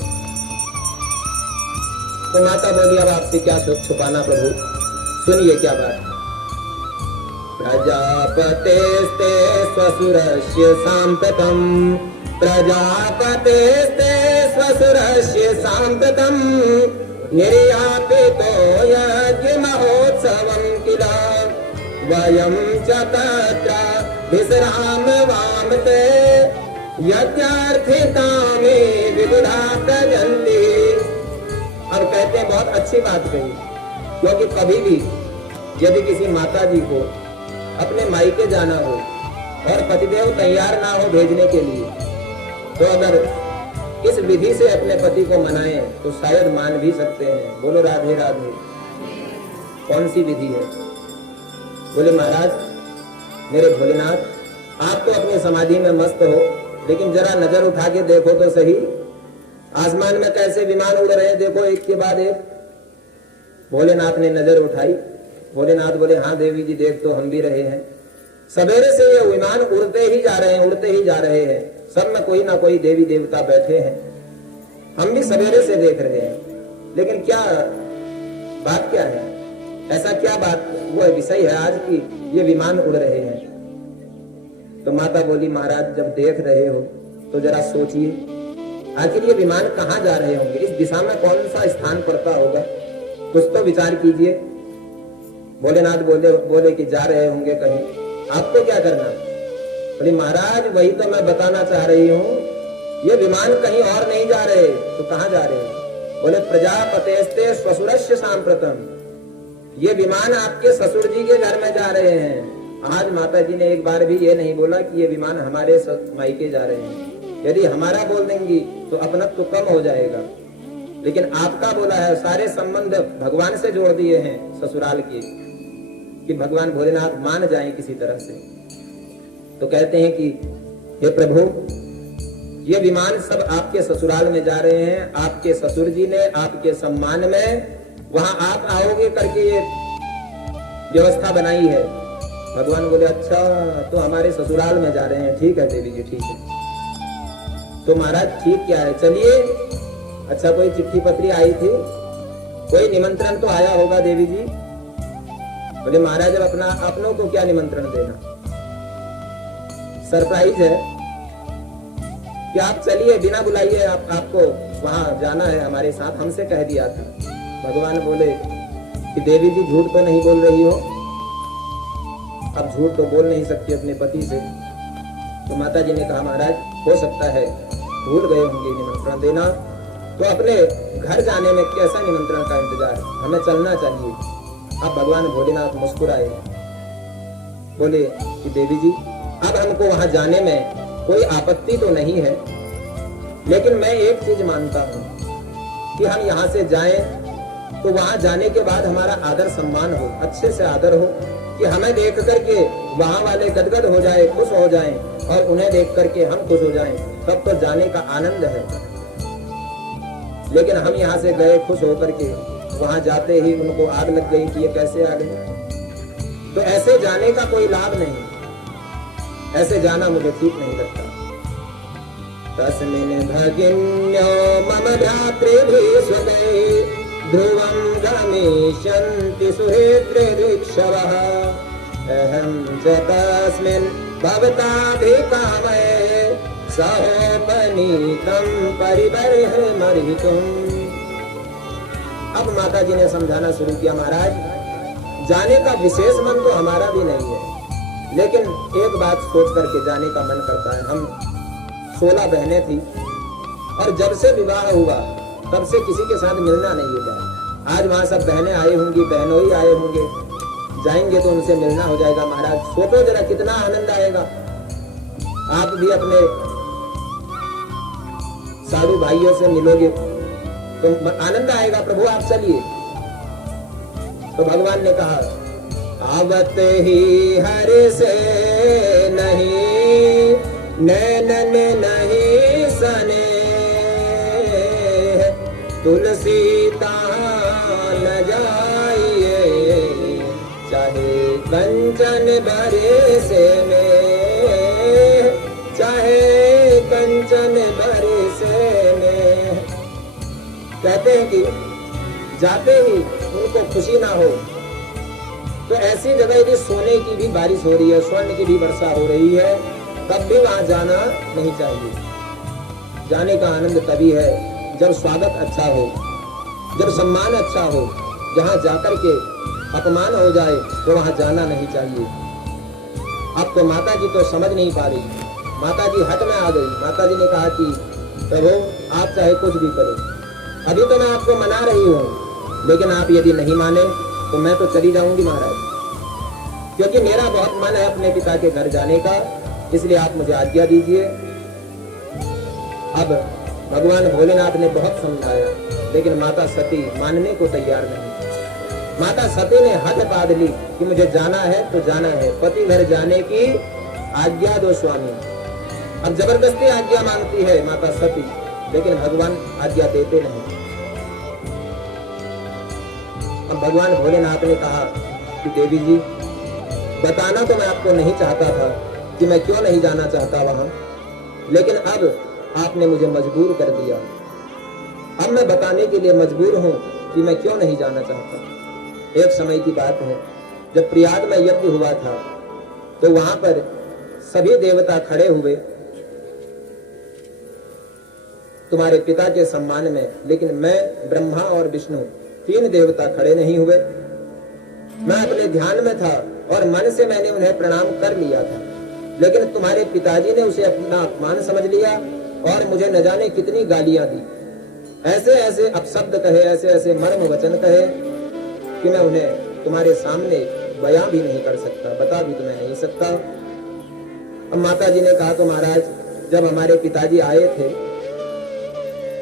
तो माता बोली, अब आपसे क्या छुपाना प्रभु, सुनिए क्या बात है। प्रजापतेस्ते स्वसुरस्य साम्प्रतम्, प्रजापतेस्ते स्वसुरस्य साम्प्रतम्, निर्यापितो यज्ञ महोत्सवं किल, वयं च तत्र विश्रामवामते, यज्ञार्थिता मे विबुधा प्रजन्ति। अब कहते हैं बहुत अच्छी बात कही, क्योंकि कभी भी यदि किसी माता जी को अपने मायके जाना हो और पतिदेव तैयार ना हो भेजने के लिए, तो अगर इस विधि से अपने पति को मनाएं तो शायद मान भी सकते हैं। बोलो राधे राधे। कौन सी विधि है? बोले महाराज, मेरे भोलेनाथ, आप तो अपनी समाधि में मस्त हो, लेकिन जरा नजर उठा के देखो तो सही, आसमान में कैसे विमान उड़ रहे हैं, देखो एक के बाद एक। भोलेनाथ ने नजर उठाई। भोलेनाथ बोले, हाँ देवी जी देख तो हम भी रहे हैं, सवेरे से ये विमान उड़ते ही जा रहे हैं, उड़ते ही जा रहे हैं, सब में कोई ना कोई देवी देवता बैठे हैं, हम भी सवेरे से देख रहे हैं, लेकिन क्या बात क्या है, ऐसा क्या बात वो विषय है आज की ये विमान उड़ रहे हैं। तो माता बोली, महाराज जब देख रहे हो तो जरा सोचिए, आखिर ये विमान कहाँ जा रहे होंगे, इस दिशा में कौन सा स्थान पड़ता होगा, कुछ तो विचार कीजिए। भोलेनाथ बोले कि जा रहे होंगे कहीं, आपको क्या करना। बोले महाराज वही तो मैं बताना चाह रही हूँ, ये विमान कहीं और नहीं जा रहे, तो कहाँ जा रहे हैं। बोले प्रजापतेस्ते स्वसुरस्य साम्प्रतम्, ये विमान आपके ससुर जी के घर में जा रहे हैं। आज माता जी ने एक बार भी ये नहीं बोला कि ये विमान हमारे मायके जा रहे हैं, यदि हमारा बोल देंगी तो अपनत्व तो कम हो जाएगा, लेकिन आपका बोला है, सारे संबंध भगवान से जोड़ दिए हैं ससुराल के, कि भगवान भोलेनाथ मान जाएं किसी तरह से। तो कहते हैं कि हे प्रभु, ये विमान सब आपके ससुराल में जा रहे हैं, आपके ससुर जी ने आपके सम्मान में वहां आप आओगे करके ये व्यवस्था बनाई है। भगवान बोले, अच्छा तो हमारे ससुराल में जा रहे हैं, ठीक है देवी जी ठीक है। तो महाराज ठीक क्या है, चलिए। अच्छा कोई चिट्ठी पत्री आई थी, कोई निमंत्रण तो आया होगा देवी जी। बोले महाराज अब अपनों को क्या निमंत्रण देना, सरप्राइज है कि आप चलिए बिना बुलाइए, आपको वहां जाना है हमारे साथ, हमसे कह दिया था। भगवान बोले कि देवी जी झूठ तो नहीं बोल रही हो, अब झूठ तो बोल नहीं सकती अपने पति से। तो माता जी ने कहा महाराज हो सकता है भूल गए होंगे निमंत्रण देना, तो अपने घर जाने में कैसा निमंत्रण का इंतजार, हमें चलना चाहिए। अब भगवान भोलेनाथ मुस्कुराए, बोले कि देवी जी अब हमको वहां जाने में कोई आपत्ति तो नहीं है, लेकिन मैं एक चीज मानता हूं कि हम यहाँ से जाएं तो वहां जाने के बाद हमारा आदर सम्मान हो, अच्छे से आदर हो, कि हमें देख करके वहां वाले गदगद हो जाए, खुश हो जाएं, और उन्हें देख करके हम खुश हो जाएं, तब तो जाने का आनंद है। लेकिन हम यहाँ से गए खुश होकर के, वहां जाते ही उनको आग लग गई कि ये कैसे आ गए। तो ऐसे जाने का कोई लाभ नहीं, ऐसे जाना मुझे ठीक नहीं लगता। तस्मिन् भगिन्यो मम भ्रातृभिः स्वतैः ध्रुवं गमिष्यन्ति सुहृद्ऋक्षवः, अहं च तस्मिन् भवताभिकामये सहोपनीतं परिबर्हमर्हितुम्। अब माता जी ने समझाना शुरू किया, महाराज जाने का विशेष मन तो हमारा भी नहीं है, लेकिन एक बात सोच करके जाने का मन करता है। हम 16 बहनें थी, और जब से विवाह हुआ तब से किसी के साथ मिलना नहीं हुआ। आज वहां सब बहनें आई होंगी, बहनों ही आए होंगे, जाएंगे तो उनसे मिलना हो जाएगा। महाराज सोचो जरा कितना आनंद आएगा। आप भी अपने साधु भाइयों से मिलोगे तो आनंद आएगा। प्रभु आप चलिए। तो भगवान ने कहा आवत ही हरि से नहीं, नैनन नहीं सने, तुलसी न जाइए, चाहे कंचन बरसे में, चाहे कंचन बरसे में। कहते हैं कि जाते ही उनको खुशी ना हो तो ऐसी जगह यदि सोने की भी बारिश हो रही है, स्वर्ण की भी वर्षा हो रही है, तब भी वहां जाना नहीं चाहिए। जाने का आनंद तभी है जब स्वागत अच्छा हो, जब सम्मान अच्छा हो। जहां जाकर के अपमान हो जाए तो वहां जाना नहीं चाहिए। अब तो माता जी तो समझ नहीं पा रही, माता जी हट में आ गई। माता जी ने कहा कि प्रभु आप चाहे कुछ भी करो, अभी तो मैं आपको मना रही हूँ, लेकिन आप यदि नहीं माने तो मैं तो चली जाऊंगी महाराज, क्योंकि मेरा बहुत मन है अपने पिता के घर जाने का, इसलिए आप मुझे आज्ञा दीजिए। अब भगवान भोलेनाथ ने बहुत समझाया, लेकिन माता सती मानने को तैयार नहीं। माता सती ने हद बांध ली कि मुझे जाना है तो जाना है, पति घर जाने की आज्ञा दो स्वामी। अब जबरदस्ती आज्ञा मांगती है माता सती, लेकिन भगवान आज्ञा देते नहीं। अब भगवान भोलेनाथ ने कहा कि देवी जी बताना तो मैं आपको नहीं चाहता था कि मैं क्यों नहीं जाना चाहता वहां, लेकिन अब आपने मुझे मजबूर कर दिया। अब मैं बताने के लिए मजबूर हूं कि मैं क्यों नहीं जाना चाहता। एक समय की बात है, जब प्रयाग में यज्ञ हुआ था तो वहां पर सभी देवता खड़े हुए तुम्हारे पिता के सम्मान में, लेकिन मैं ब्रह्मा और विष्णु तीन देवता खड़े नहीं हुए। मैं अपने ध्यान में था और मन से मैंने उन्हें प्रणाम कर लिया था, लेकिन तुम्हारे पिताजी ने उसे अपना अपमान समझ लिया और मुझे न जाने कितनी गालियां दी। ऐसे ऐसे अपशब्द कहे, ऐसे ऐसे मर्म वचन कहे कि मैं उन्हें तुम्हारे सामने बयां भी नहीं कर सकता, बता भी तुम्हें नहीं सकता। अब माता जी ने कहा तो महाराज जब हमारे पिताजी आए थे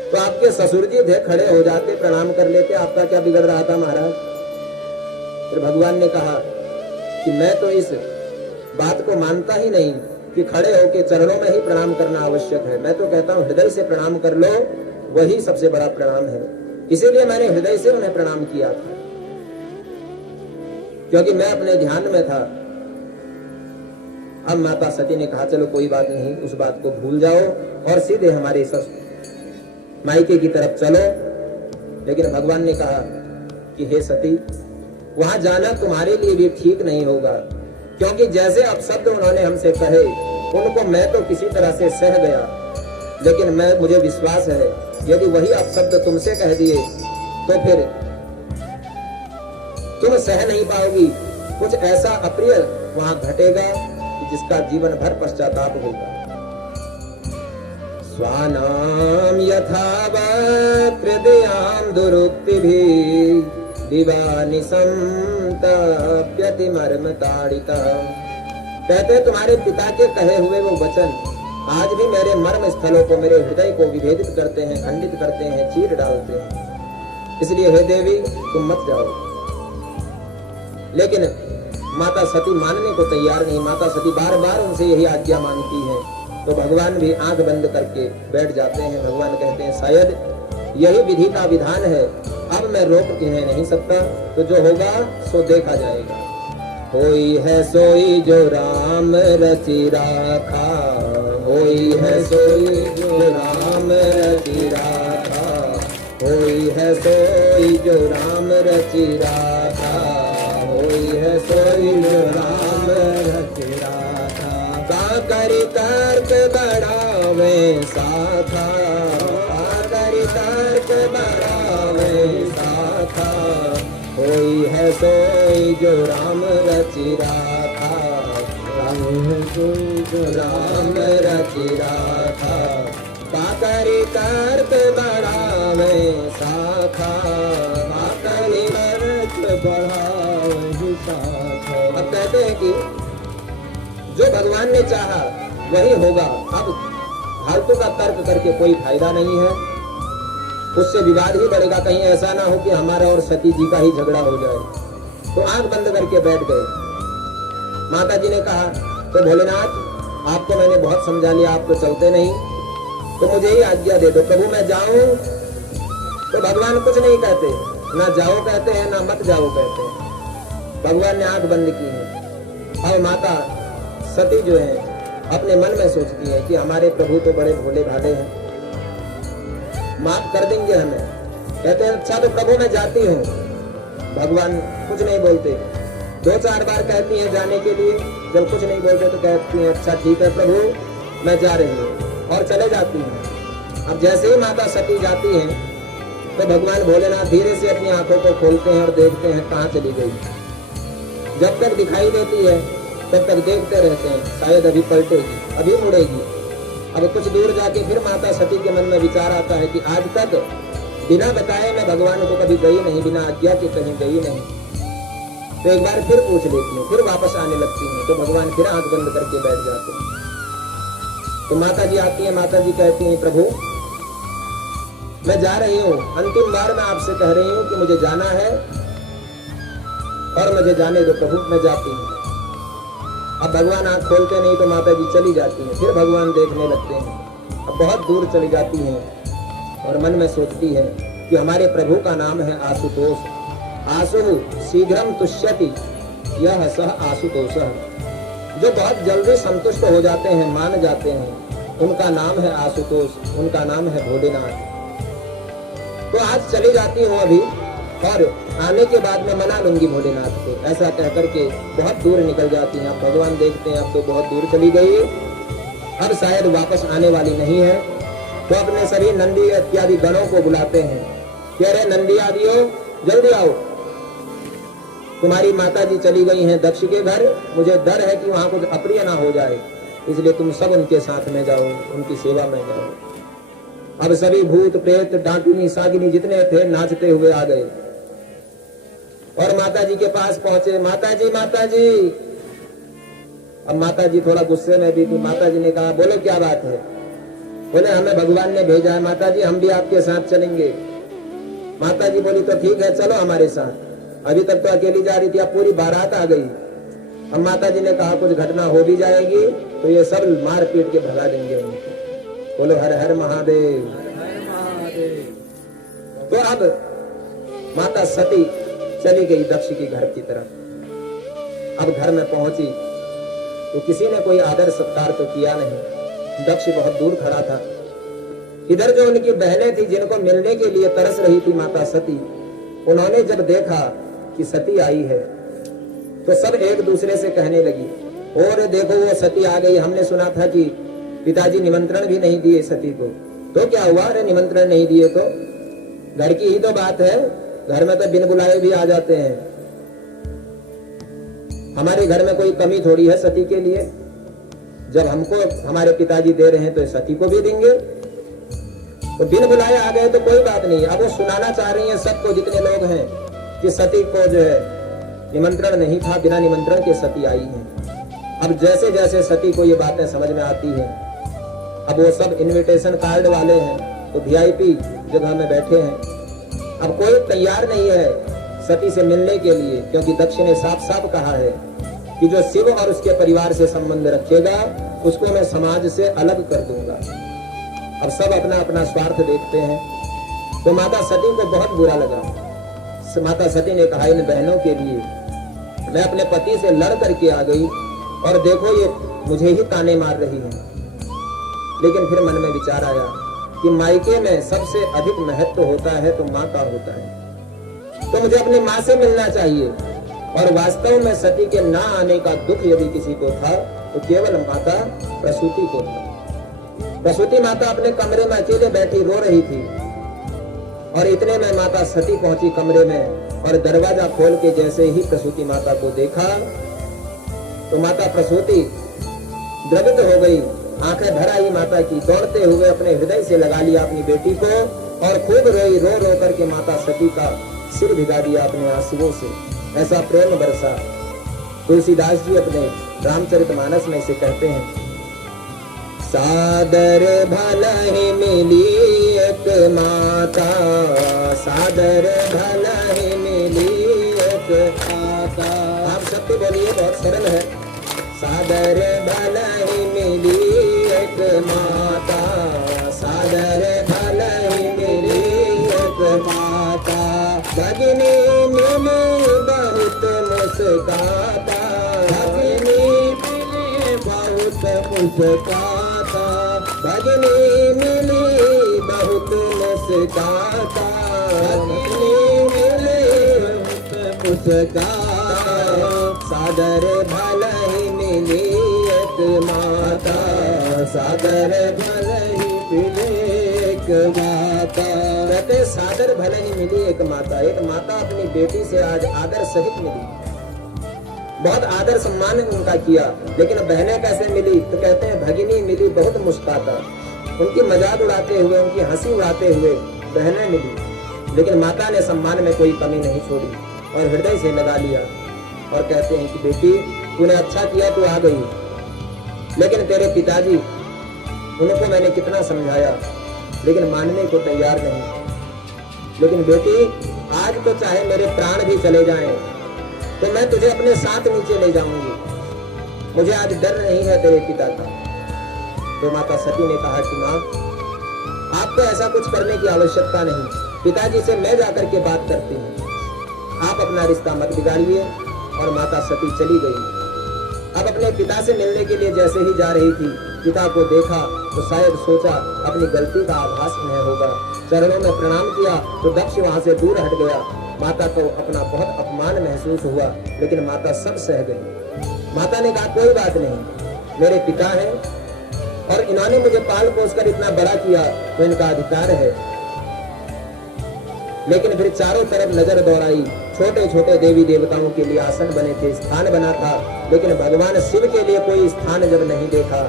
तो आपके ससुर जी थे, खड़े हो जाते, प्रणाम कर लेते, आपका क्या बिगड़ रहा था महाराज। फिर भगवान ने कहा कि मैं तो इस बात को मानता ही नहीं कि खड़े होके चरणों में ही प्रणाम करना आवश्यक है। मैं तो कहता हूं हृदय से प्रणाम कर लो, वही सबसे बड़ा प्रणाम है। इसीलिए मैंने हृदय से उन्हें प्रणाम किया था, क्योंकि मैं अपने ध्यान में था। अब माता सती ने कहा चलो कोई बात नहीं, उस बात को भूल जाओ और सीधे हमारे मायके की तरफ चलो। लेकिन भगवान ने कहा कि हे सती, वहां जाना तुम्हारे लिए भी ठीक नहीं होगा, क्योंकि जैसे अपशब्द उन्होंने हमसे कहे उनको मैं तो किसी तरह से सह गया, लेकिन मुझे विश्वास है यदि वही अपशब्द तुमसे कह दिए तो फिर तुम सह नहीं पाओगी। कुछ ऐसा अप्रिय वहां घटेगा कि जिसका जीवन भर पश्चाताप होगा। स्वानाम यथावत् हृदयाम दुरुक्तिभिः दिवानिशं तप्यति मर्मताड़ितः। कहते तुम्हारे पिता के कहे हुए वो वचन आज भी मेरे मर्म स्थलों को, मेरे हृदय को विभेदित करते हैं, खंडित करते हैं, चीर डालते हैं। इसलिए हे देवी तुम मत जाओ। लेकिन माता सती मानने को तैयार नहीं। माता सती बार बार उनसे यही आज्ञा मांगती है, तो भगवान भी आंख बंद करके बैठ जाते हैं। भगवान कहते हैं शायद यही विधि का विधान है, अब मैं रोक इन्हें नहीं सकता, तो जो होगा सो देखा जाएगा। होई है सोई जो राम रचि राखा, होई है सोई जो राम रचि राखा, होई है सोई जो राम रचि राखा, होई है सोई जो राम रचि राखा। करी तर्क बढ़ावे साखा, करी तर्क बढ़ावे साखा, होई है सोई जो राम रचि राखा, होई है सोई जो राम रचि राखा। करी तर्क बढ़ावे साखा, करी तर्क बढ़ावे साखा। कहते हैं कि जो भगवान ने चाहा वही होगा। अब फालतू का तर्क करके कोई फायदा नहीं है, उससे विवाद ही बढ़ेगा। कहीं ऐसा ना हो कि हमारा और सती जी का ही झगड़ा हो जाए। तो आंख बंद करके बैठ गए। माता जी ने कहा, तो भोलेनाथ आपको मैंने बहुत समझा लिया, आप तो चलते नहीं, तो मुझे ही आज्ञा दे दो। प्रभु मैं जाऊं? तो भगवान कुछ नहीं कहते, ना जाओ कहते हैं ना मत जाओ कहते हैं। भगवान ने आंख बंद की है। अब माता सती जो है अपने मन में सोचती है कि हमारे प्रभु तो बड़े भोले भाले हैं, माफ कर देंगे हमें। कहते हैं अच्छा तो प्रभु मैं जाती हूँ। भगवान कुछ नहीं बोलते। 2-4 बार कहती हैं जाने के लिए, जब कुछ नहीं बोलते तो कहती हैं अच्छा ठीक है प्रभु मैं जा रही हूँ, और चले जाती हैं। अब जैसे ही माता सती जाती हैं तो भगवान भोलेनाथ धीरे से अपनी आंखों को खोलते हैं और देखते हैं कहाँ चली गई। जब तक दिखाई देती है तब तक देखते रहते हैं, शायद अभी पलटेगी, अभी मुड़ेगी। अब कुछ दूर जाके फिर माता सती के मन में विचार आता है कि आज तक बिना बताए मैं भगवान को कभी गई नहीं, बिना आज्ञा के कहीं गई नहीं। तो एक बार फिर पूछ लेती हूँ, फिर वापस आने लगती हूँ। तो भगवान फिर आंख बंद करके बैठ जाते हैं। तो माता जी आती है, माता जी कहती हैं प्रभु मैं जा रही हूँ, अंतिम बार मैं आपसे कह रही हूँ कि मुझे जाना है और मुझे जाने दो प्रभु, मैं जाती हूँ। अब भगवान आंख खोलते नहीं तो माता जी चली जाती हैं। फिर भगवान देखने लगते हैं। अब बहुत दूर चली जाती हैं और मन में सोचती है कि हमारे प्रभु का नाम है आशुतोष। आशु शीघ्रम तुष्यति यह सह आशुतोषः, जो बहुत जल्दी संतुष्ट हो जाते हैं, मान जाते हैं, उनका नाम है आशुतोष, उनका नाम है भोलेनाथ। तो आज चली जाती हूँ अभी, और आने के बाद मैं मना लूंगी भोलेनाथ को। ऐसा कह करके बहुत दूर निकल जाती हैं। अब भगवान देखते हैं अब तो बहुत दूर चली गई, अब शायद वापस आने वाली नहीं है। तो अपने सभी नंदी इत्यादि गणों को बुलाते हैं कि अरे नंदी आदियो जल्दी आओ, तुम्हारी माता जी चली गई हैं दक्ष के घर, मुझे डर है कि वहां कुछ अप्रिय ना हो जाए, इसलिए तुम सब उनके साथ में जाओ, उनकी सेवा में जाओ। अब सभी भूत प्रेत डाकिनी सागिनी जितने थे नाचते हुए आ गए और माता जी के पास पहुंचे। माता जी माता जी। अब माता जी थोड़ा गुस्से में भी थी। माता जी ने कहा बोलो क्या बात है? बोले हमें भगवान ने भेजा है माता जी, हम भी आपके साथ चलेंगे। माता जी बोली तो ठीक है चलो हमारे साथ। अभी तक तो अकेली जा रही थी, अब पूरी बारात आ गई। अब माता जी ने कहा कुछ घटना हो भी जाएगी तो ये सब मार पीट के भगा देंगे उनको। बोलो हर हर महादेव। तो अब माता सती चली गई दक्ष की घर की तरफ। अब घर में पहुंची तो किसी ने कोई आदर सत्कार तो किया नहीं। दक्ष बहुत दूर खड़ा था। इधर जो उनकी बहनें थी जिनको मिलने के लिए तरस रही थी माता सती, उन्होंने जब देखा कि सती आई है तो सब एक दूसरे से कहने लगी और देखो वो सती आ गई, हमने सुना था कि पिताजी निमंत्रण भी नहीं दिए सती को। तो क्या हुआ? अरे निमंत्रण नहीं दिए तो घर की ही तो बात है, घर में तो बिन बुलाए भी आ जाते हैं। हमारे घर में कोई कमी थोड़ी है सती के लिए। जब हमको हमारे पिताजी दे रहे हैं तो सती को भी देंगे। तो बिन बुलाए आ गए तो कोई बात नहीं। अब वो सुनाना चाह रही है सबको, जितने लोग हैं, कि सती को जो है निमंत्रण नहीं था, बिना निमंत्रण के सती आई है। अब जैसे जैसे सती को ये बातें समझ में आती हैं, अब वो सब इनविटेशन कार्ड वाले हैं तो वीआईपी जगह में बैठे हैं। अब कोई तैयार नहीं है सती से मिलने के लिए, क्योंकि दक्ष ने साफ साफ कहा है कि जो शिव और उसके परिवार से संबंध रखेगा उसको मैं समाज से अलग कर दूंगा। अब सब अपना अपना स्वार्थ देखते हैं। तो माता सती को बहुत बुरा लगा। माता सती ने कहा इन बहनों के लिए मैं अपने पति से लड़ करके आ गई और देखो ये मुझे ही ताने मार रही है। लेकिन फिर मन में विचार आया कि मायके में सबसे अधिक महत्व होता है तो माँ का होता है, तो मुझे अपनी माँ से मिलना चाहिए। और वास्तव में सती के ना आने का दुख यदि किसी को था तो केवल माता प्रसूति को था। प्रसूति माता अपने कमरे में अकेले बैठी रो रही थी और इतने में माता सती पहुंची कमरे में और दरवाजा खोल के जैसे ही प्रसूति माता को देखा तो माता प्रसूति द्रवित हो गई। आंखें भर आई माता की। दौड़ते हुए अपने हृदय से लगा लिया अपनी बेटी को और खूब रोई। रो रो करके माता सती का सिर भिगा दिया अपने आंसुओं से। ऐसा प्रेम बरसा। तुलसीदास जी अपने रामचरितमानस में इसे कहते हैं, सादर भलहि मिली एक माता, सादर भलहि मिली एक माता। आप सबको बोलिए, बहुत सरल है। सादर भलहि मिली एक माता, सादर भलहि मिली एक माता, भगिनी मिली बहुत मुस्काता, भगिनी मिली बहुत मुस्काता, भगिनी मिली बहुत मुस्काता, भगिनी मिली बहुत मुस्काता, सादर भलहि मिली एक माता, सादर भलहि मिली एक माता। कहते सादर भलहि मिली एक माता। एक माता अपनी बेटी से आज आदर सहित मिली, बहुत आदर सम्मान उनका किया। लेकिन बहनें कैसे मिली? तो कहते हैं भगिनी मिली बहुत मुस्काता, उनकी मजाक उड़ाते हुए, उनकी हंसी उड़ाते हुए बहनें मिली। लेकिन माता ने सम्मान में कोई कमी नहीं छोड़ी और हृदय से लगा लिया और कहते हैं कि बेटी तूने अच्छा किया, तू आ गई, लेकिन तेरे पिताजी, उनको मैंने कितना समझाया लेकिन मानने को तैयार नहीं। लेकिन बेटी आज तो चाहे मेरे प्राण भी चले जाएं तो मैं तुझे अपने साथ नीचे ले जाऊंगी, मुझे आज डर नहीं है तेरे पिता का। तो माता सती ने कहा कि माँ, आपको ऐसा कुछ करने की आवश्यकता नहीं, पिताजी से मैं जाकर के बात करती हूँ, आप अपना रिश्ता मत बिगाड़िए। और माता सती चली गई। अब अपने पिता से मिलने के लिए जैसे ही जा रही थी, पिता को देखा तो शायद सोचा अपनी गलती का आभास उन्हें होगा, चरणों में प्रणाम किया तो दक्ष वहां से दूर हट गया। माता को अपना बहुत अपमान महसूस हुआ, लेकिन माता सब सह गई। माता ने कहा कोई बात नहीं, मेरे पिता हैं और इन्होंने मुझे पाल पोस कर इतना बड़ा किया तो इनका अधिकार है। लेकिन फिर चारों तरफ नजर दौड़ाई, छोटे छोटे देवी देवताओं के लिए आसन बने थे, स्थान बना था, लेकिन भगवान शिव के लिए कोई स्थान जब नहीं देखा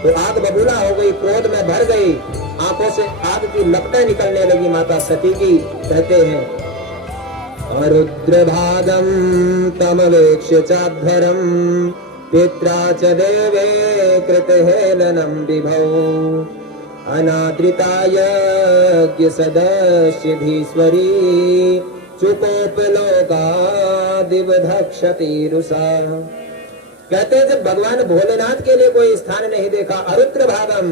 तो आग बबूला हो गई, क्रोध में भर गई, आंखों से आग की लपटें निकलने लगी माता सती की। कहते हैं रुद्रभागम तमवेक्ष्य चाध्वरम पित्रा च देवे कृतहेलनम विभौ अनादृताय सदस्यधीश्वरी चुकोपलोकादिवधक्षति रुषा। कहते हैं जब भगवान भोलेनाथ के लिए कोई स्थान नहीं देखा, अरुद्र भागम,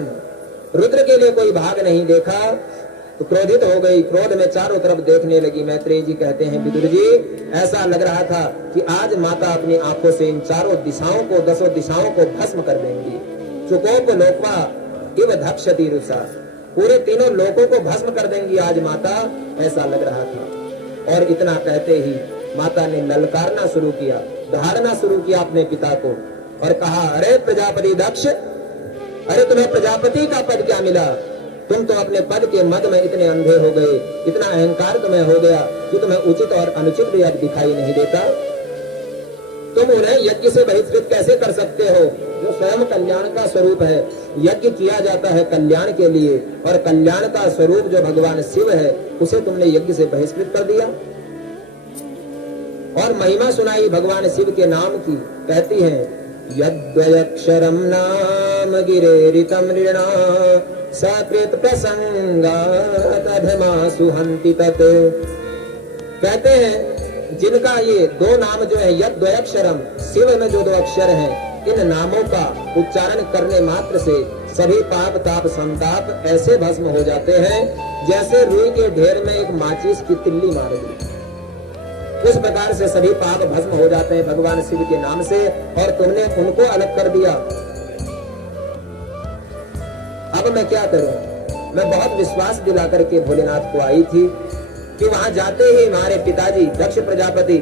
रुद्र के लिए कोई भाग नहीं देखा, तो क्रोधित हो गई, क्रोध में चारों तरफ देखने लगी। मैत्रेय जी कहते हैं विदुर जी, ऐसा लग रहा था कि आज माता अपनी आंखों से इन चारों दिशाओं को, 10 दिशाओं को भस्म कर देंगी। चुकोपलोका इव धक्षति रुषा, पूरे तीनों लोकों को भस्म कर देंगी आज माता, ऐसा लग रहा था। और इतना कहते ही माता ने ललकारना शुरू किया, धारना शुरू किया अपने पिता को और कहा, अरे प्रजापति दक्ष, अरे तुम्हें प्रजापति का पद क्या मिला? तुम तो अपने पद के मद में इतने अंधे हो गए, इतना अहंकार तुम्हें हो गया कि तुम्हें उचित और अनुचित भी अब दिखाई नहीं देता। तुम उन्हें यज्ञ से बहिष्कृत कैसे कर सकते हो जो स्वयं कल्याण का स्वरूप है? यज्ञ किया जाता है कल्याण के लिए, और कल्याण का स्वरूप जो भगवान शिव है उसे तुमने यज्ञ से बहिष्कृत कर दिया। और महिमा सुनाई भगवान शिव के नाम की। कहती है यद्वयक्षरम नाम गिरेरितम ऋणा सकृत प्रसंगात् अधमा सुहन्ति तत्। कहते हैं जिनका ये 2 नाम जो है यद्वयक्षरम, शिव में जो 2 अक्षर हैं, इन नामों का उच्चारण करने मात्र से सभी पाप ताप संताप ऐसे भस्म हो जाते हैं जैसे रुई के ढेर में एक माचिस की तिल्ली मार दी। उस प्रकार से सभी पाप भस्म हो जाते हैं भगवान शिव के नाम से, और तुमने उनको अलग कर दिया। अब मैं क्या करूं? मैं बहुत विश्वास दिला करके भोलेनाथ को आई थी कि वहां जाते ही हमारे पिताजी दक्ष प्रजापति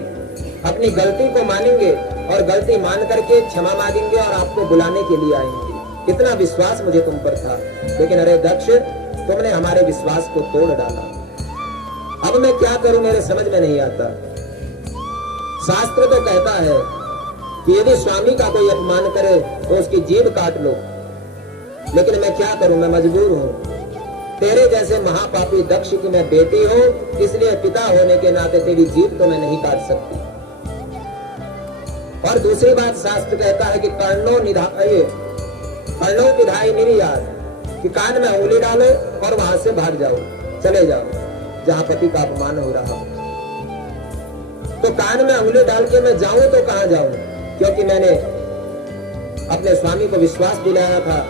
अपनी गलती को मानेंगे और गलती मान करके क्षमा मांगेंगे और आपको बुलाने के लिए आएंगे। इतना विश्वास मुझे तुम पर था, लेकिन अरे दक्ष, तुमने हमारे विश्वास को तोड़ डाला। अब मैं क्या करूं, मेरे समझ में नहीं आता। शास्त्र तो कहता है कि यदि स्वामी का कोई अपमान करे तो उसकी जीभ काट लो, लेकिन मैं क्या करूं, मैं मजबूर हूं। तेरे जैसे महापापी दक्ष की मैं बेटी हूं, इसलिए पिता होने के नाते तेरी जीभ तो मैं नहीं काट सकती। और दूसरी बात शास्त्र कहता है कि कर्णों विधाय निर्यात, कि कान में उंगली डालो और वहां से भाग जाओ, चले जाओ जहां पति का अपमान हो रहा हो। तो कान में उंगली डाल के मैं जाऊं तो कहां जाऊं, क्योंकि मैंने अपने स्वामी को विश्वास दिलाया था,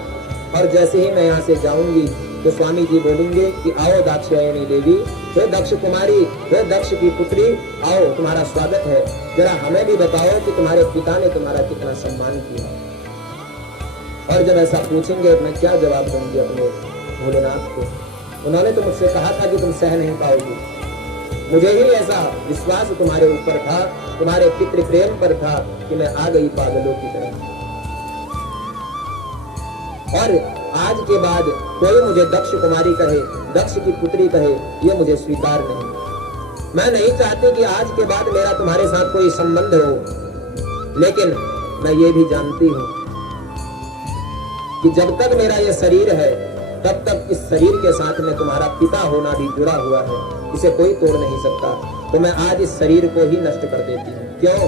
और जैसे ही मैं यहाँ से जाऊंगी तो स्वामी जी बोलेंगे कि आओ दाक्षायणी देवी, हे दक्ष कुमारी, हे दक्ष की पुत्री, आओ तुम्हारा स्वागत है, जरा हमें भी बताओ कि तुम्हारे पिता ने तुम्हारा कितना सम्मान किया। और जब ऐसा पूछेंगे मैं क्या जवाब दूंगी अपने भोलेनाथ को। उन्होंने तो मुझसे कहा था कि तुम सह नहीं पाओगी, मुझे ही ऐसा विश्वास तुम्हारे ऊपर था, तुम्हारे पितृ प्रेम पर था कि मैं आ गई पागलों की तरह। और आज के बाद कोई मुझे दक्ष कुमारी कहे, दक्ष की पुत्री कहे, ये मुझे स्वीकार नहीं। मैं नहीं चाहती कि आज के बाद मेरा तुम्हारे साथ कोई संबंध हो, लेकिन मैं ये भी जानती हूँ कि जब तक मेरा ये शरीर है तब तक इस शरीर के साथ में तुम्हारा पिता होना भी जुड़ा हुआ है, इसे कोई तोड़ नहीं सकता। तो मैं आज इस शरीर को ही नष्ट कर देती हूँ। क्यों?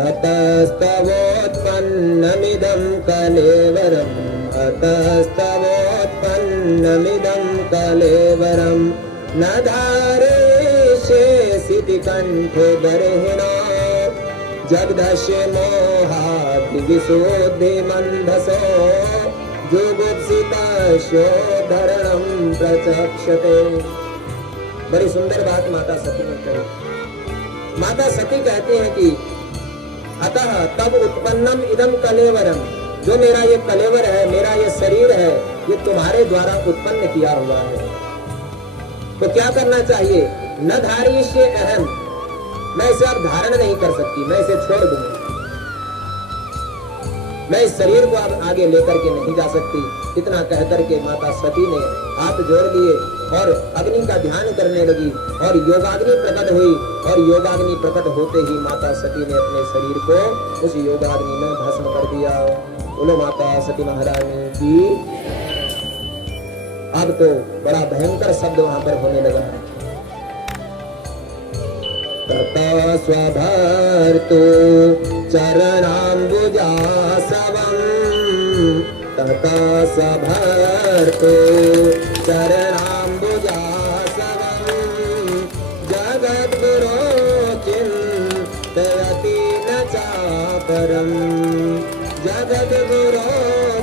अतस्तवोत्पन्नमिदं कलेवरम्, अतस्तवोत्पन्नमिदं कलेवरम्, न धारयिष्यसि कंठे गर्हिणा, जगदस्य मोहाभिविशुद्धिमन्धसो, जुगुप्सितस्य धरणं प्रचक्षते। बड़ी सुंदर बात माता सती ने कही। माता सती कहती हैं कि अतः तब उत्पन्नम इदम कलेवरम, जो मेरा ये कलेवर है, मेरा ये शरीर है, ये तुम्हारे द्वारा उत्पन्न किया हुआ है। तो क्या करना चाहिए? न धारयिष्ये अहम, मैं इसे अब धारण नहीं कर सकती, मैं इसे छोड़ दूंगी, मैं इस शरीर को अब आगे लेकर के नहीं जा सकती। इतना कहकर के माता सती ने हाथ जोड़ लिए और अग्नि का ध्यान करने लगी, और योगाग्नि प्रकट हुई, और योगाग्नि प्रकट होते ही माता सती ने अपने शरीर को उस योगाग्नि में भस्म कर दिया। बोलो माता सती महारानी की। अब तो बड़ा भयंकर शब्द वहां पर होने लगा। ततः स्वभर्तु चरणाम्बुजासवम्, ततः स्वभर्तु चरणाम्बुजासवम्, जगद्गुरो चिन्तयति न चापरम्, जगद्गुरो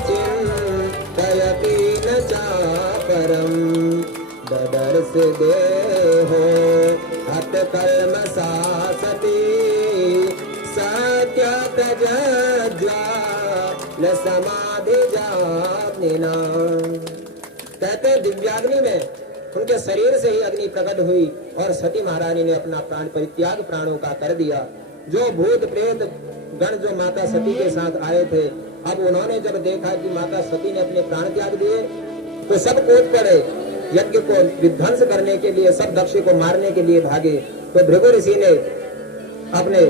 चिन्तयति न चापरम्, ददर्श देहो हत कल्मषा सती, सत्यतज्ज्वाल समाधिजाग्निना। कहते दिव्याग्नि में उनके शरीर से ही अग्नि प्रकट हुई, और सती महारानी ने अपना प्राण परित्याग प्राणों का कर दिया। जो भूत प्रेत गण जो माता सती के साथ आए थे, अब उन्होंने जब देखा कि माता सती ने अपने प्राण त्याग दिए, तो सब कूद पड़े, यज्ञ को विध्वंस करने के लिए, सब दक्ष को मारने के लिए भागे। तो भृगु ऋषि ने अपने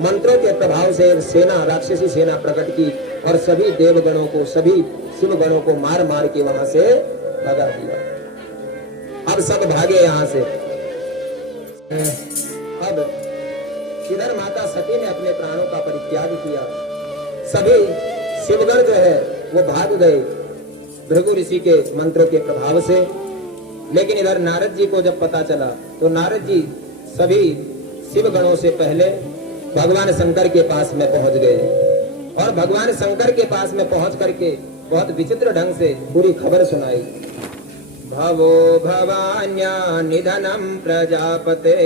मंत्रों के प्रभाव से सेना, राक्षसी सेना प्रकट की, और सभी देवगणों को, सभी शिव गणों को मार मार के वहां से भगा दिया। अब सब भागे यहाँ से। अब इधर माता सती ने अपने प्राणों का परित्याग किया, सभी शिवगण जो है वो भाग गए भृगु ऋषि के मंत्रों के प्रभाव से। लेकिन इधर नारद जी को जब पता चला, तो नारद जी सभी शिव गणों से पहले भगवान शंकर के पास में पहुंच गए, और भगवान शंकर के पास में पहुंच करके बहुत विचित्र ढंग से पूरी खबर सुनाई। भवो भवान्या निधनम प्रजापते,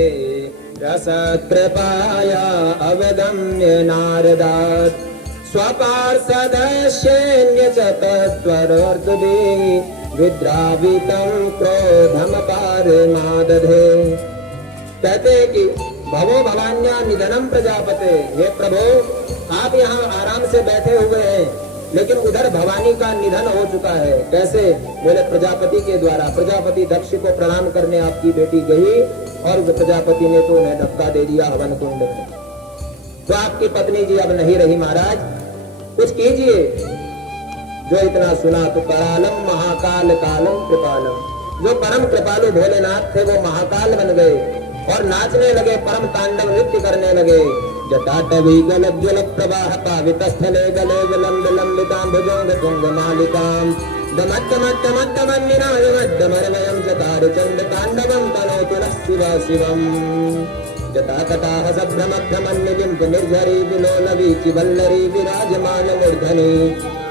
रसकृपाया अवगम्य नारदात्, स्वपार्षदस्येन्य च तत्त्वरोर्दुभिः, विद्रावितं क्रोधम पारमादधे। कहते हैं कि भवो भवान्या निधनम प्रजापते, हे प्रभु आप यहाँ आराम से बैठे हुए हैं, लेकिन उधर भवानी का निधन हो चुका है। कैसे? बोले प्रजापति के द्वारा। प्रजापति दक्ष को प्रणाम करने आपकी बेटी गई, और प्रजापति ने तो उन्हें धक्का दे दिया हवन कुंड में। तो आपकी पत्नी जी अब नहीं रही, महाराज कुछ कीजिए। जो इतना सुना तो करालम महाकाल कालम कृपालम, जो परम कृपालु भोलेनाथ थे वो महाकाल बन गए और नाचने लगे, परम तांडव नृत्य करने लगे। जटाटवी गलज्ज्वल प्रवाह पावितस्थले गले विलम्ब लम्बिताम्बुजोग तुङ्गमालिकाम् दमट्टमट्टमट्टमन्निनायमड्डमरमयं चकार चण्ड ताण्डवं तनोतु नः शिव शिवम् जटाकटाह सभ्रमभ्रमन्निलिम्ब निर्झरी विलोलवीचि वल्लरी विराजमान मूर्धनि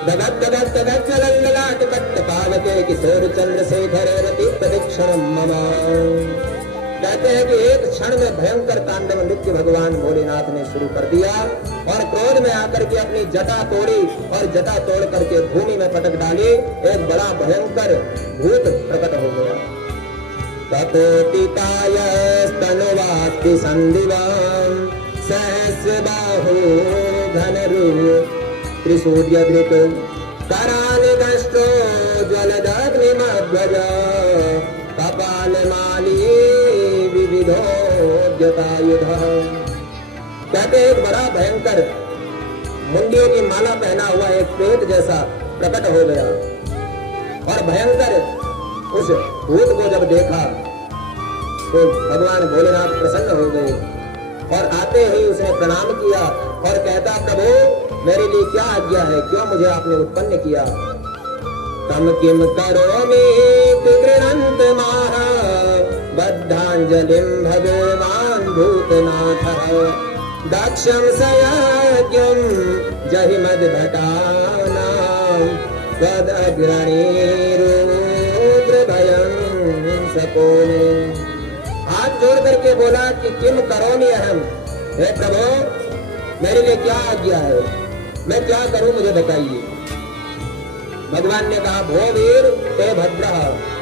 दगत् दगत् दगत् चलल्ललाट कट्ट पावके किशोर चंद्रशेखर रति प्रदक्षिणं मम। कहते हैं कि एक क्षण में भयंकर तांडव नृत्य भगवान भोलेनाथ ने शुरू कर दिया और क्रोध में आकर के अपनी जटा तोड़ी और जटा तोड़ करके भूमि में पटक डाली। एक बड़ा भयंकर भूत प्रकट हो गया। ततोतिताय स्तनुवास्ति संदिवां सहस्रबाहु घनरूप त्रिसूर्यधृत करालदष्टो ज्वलदग्निमध्वज कपालमाली विविधोद्यतायुध। कहते एक बड़ा भयंकर मुंडियों की माला पहना हुआ एक प्रेत जैसा प्रकट हो गया और भयंकर उस भूत को जब देखा तो भगवान भोलेनाथ प्रसन्न हो गए और आते ही उसने प्रणाम किया और कहता प्रभु मेरे लिए क्या आज्ञा है, क्यों मुझे आपने उत्पन्न किया। तम किम करोमि गृह्णन्त माह बद्धांजलिं भगवान् भूतनाथः दक्षं सयज्ञं जहि मद्भटानां त्वदग्रणीरुद्रभयं सकोमि। हाथ जोड़ करके बोला कि किम करोमि अहम, हे प्रभु मेरे लिए क्या आज्ञा है, मैं क्या करूं मुझे बताइए। भगवान ने कहा भो वीर ते भद्र,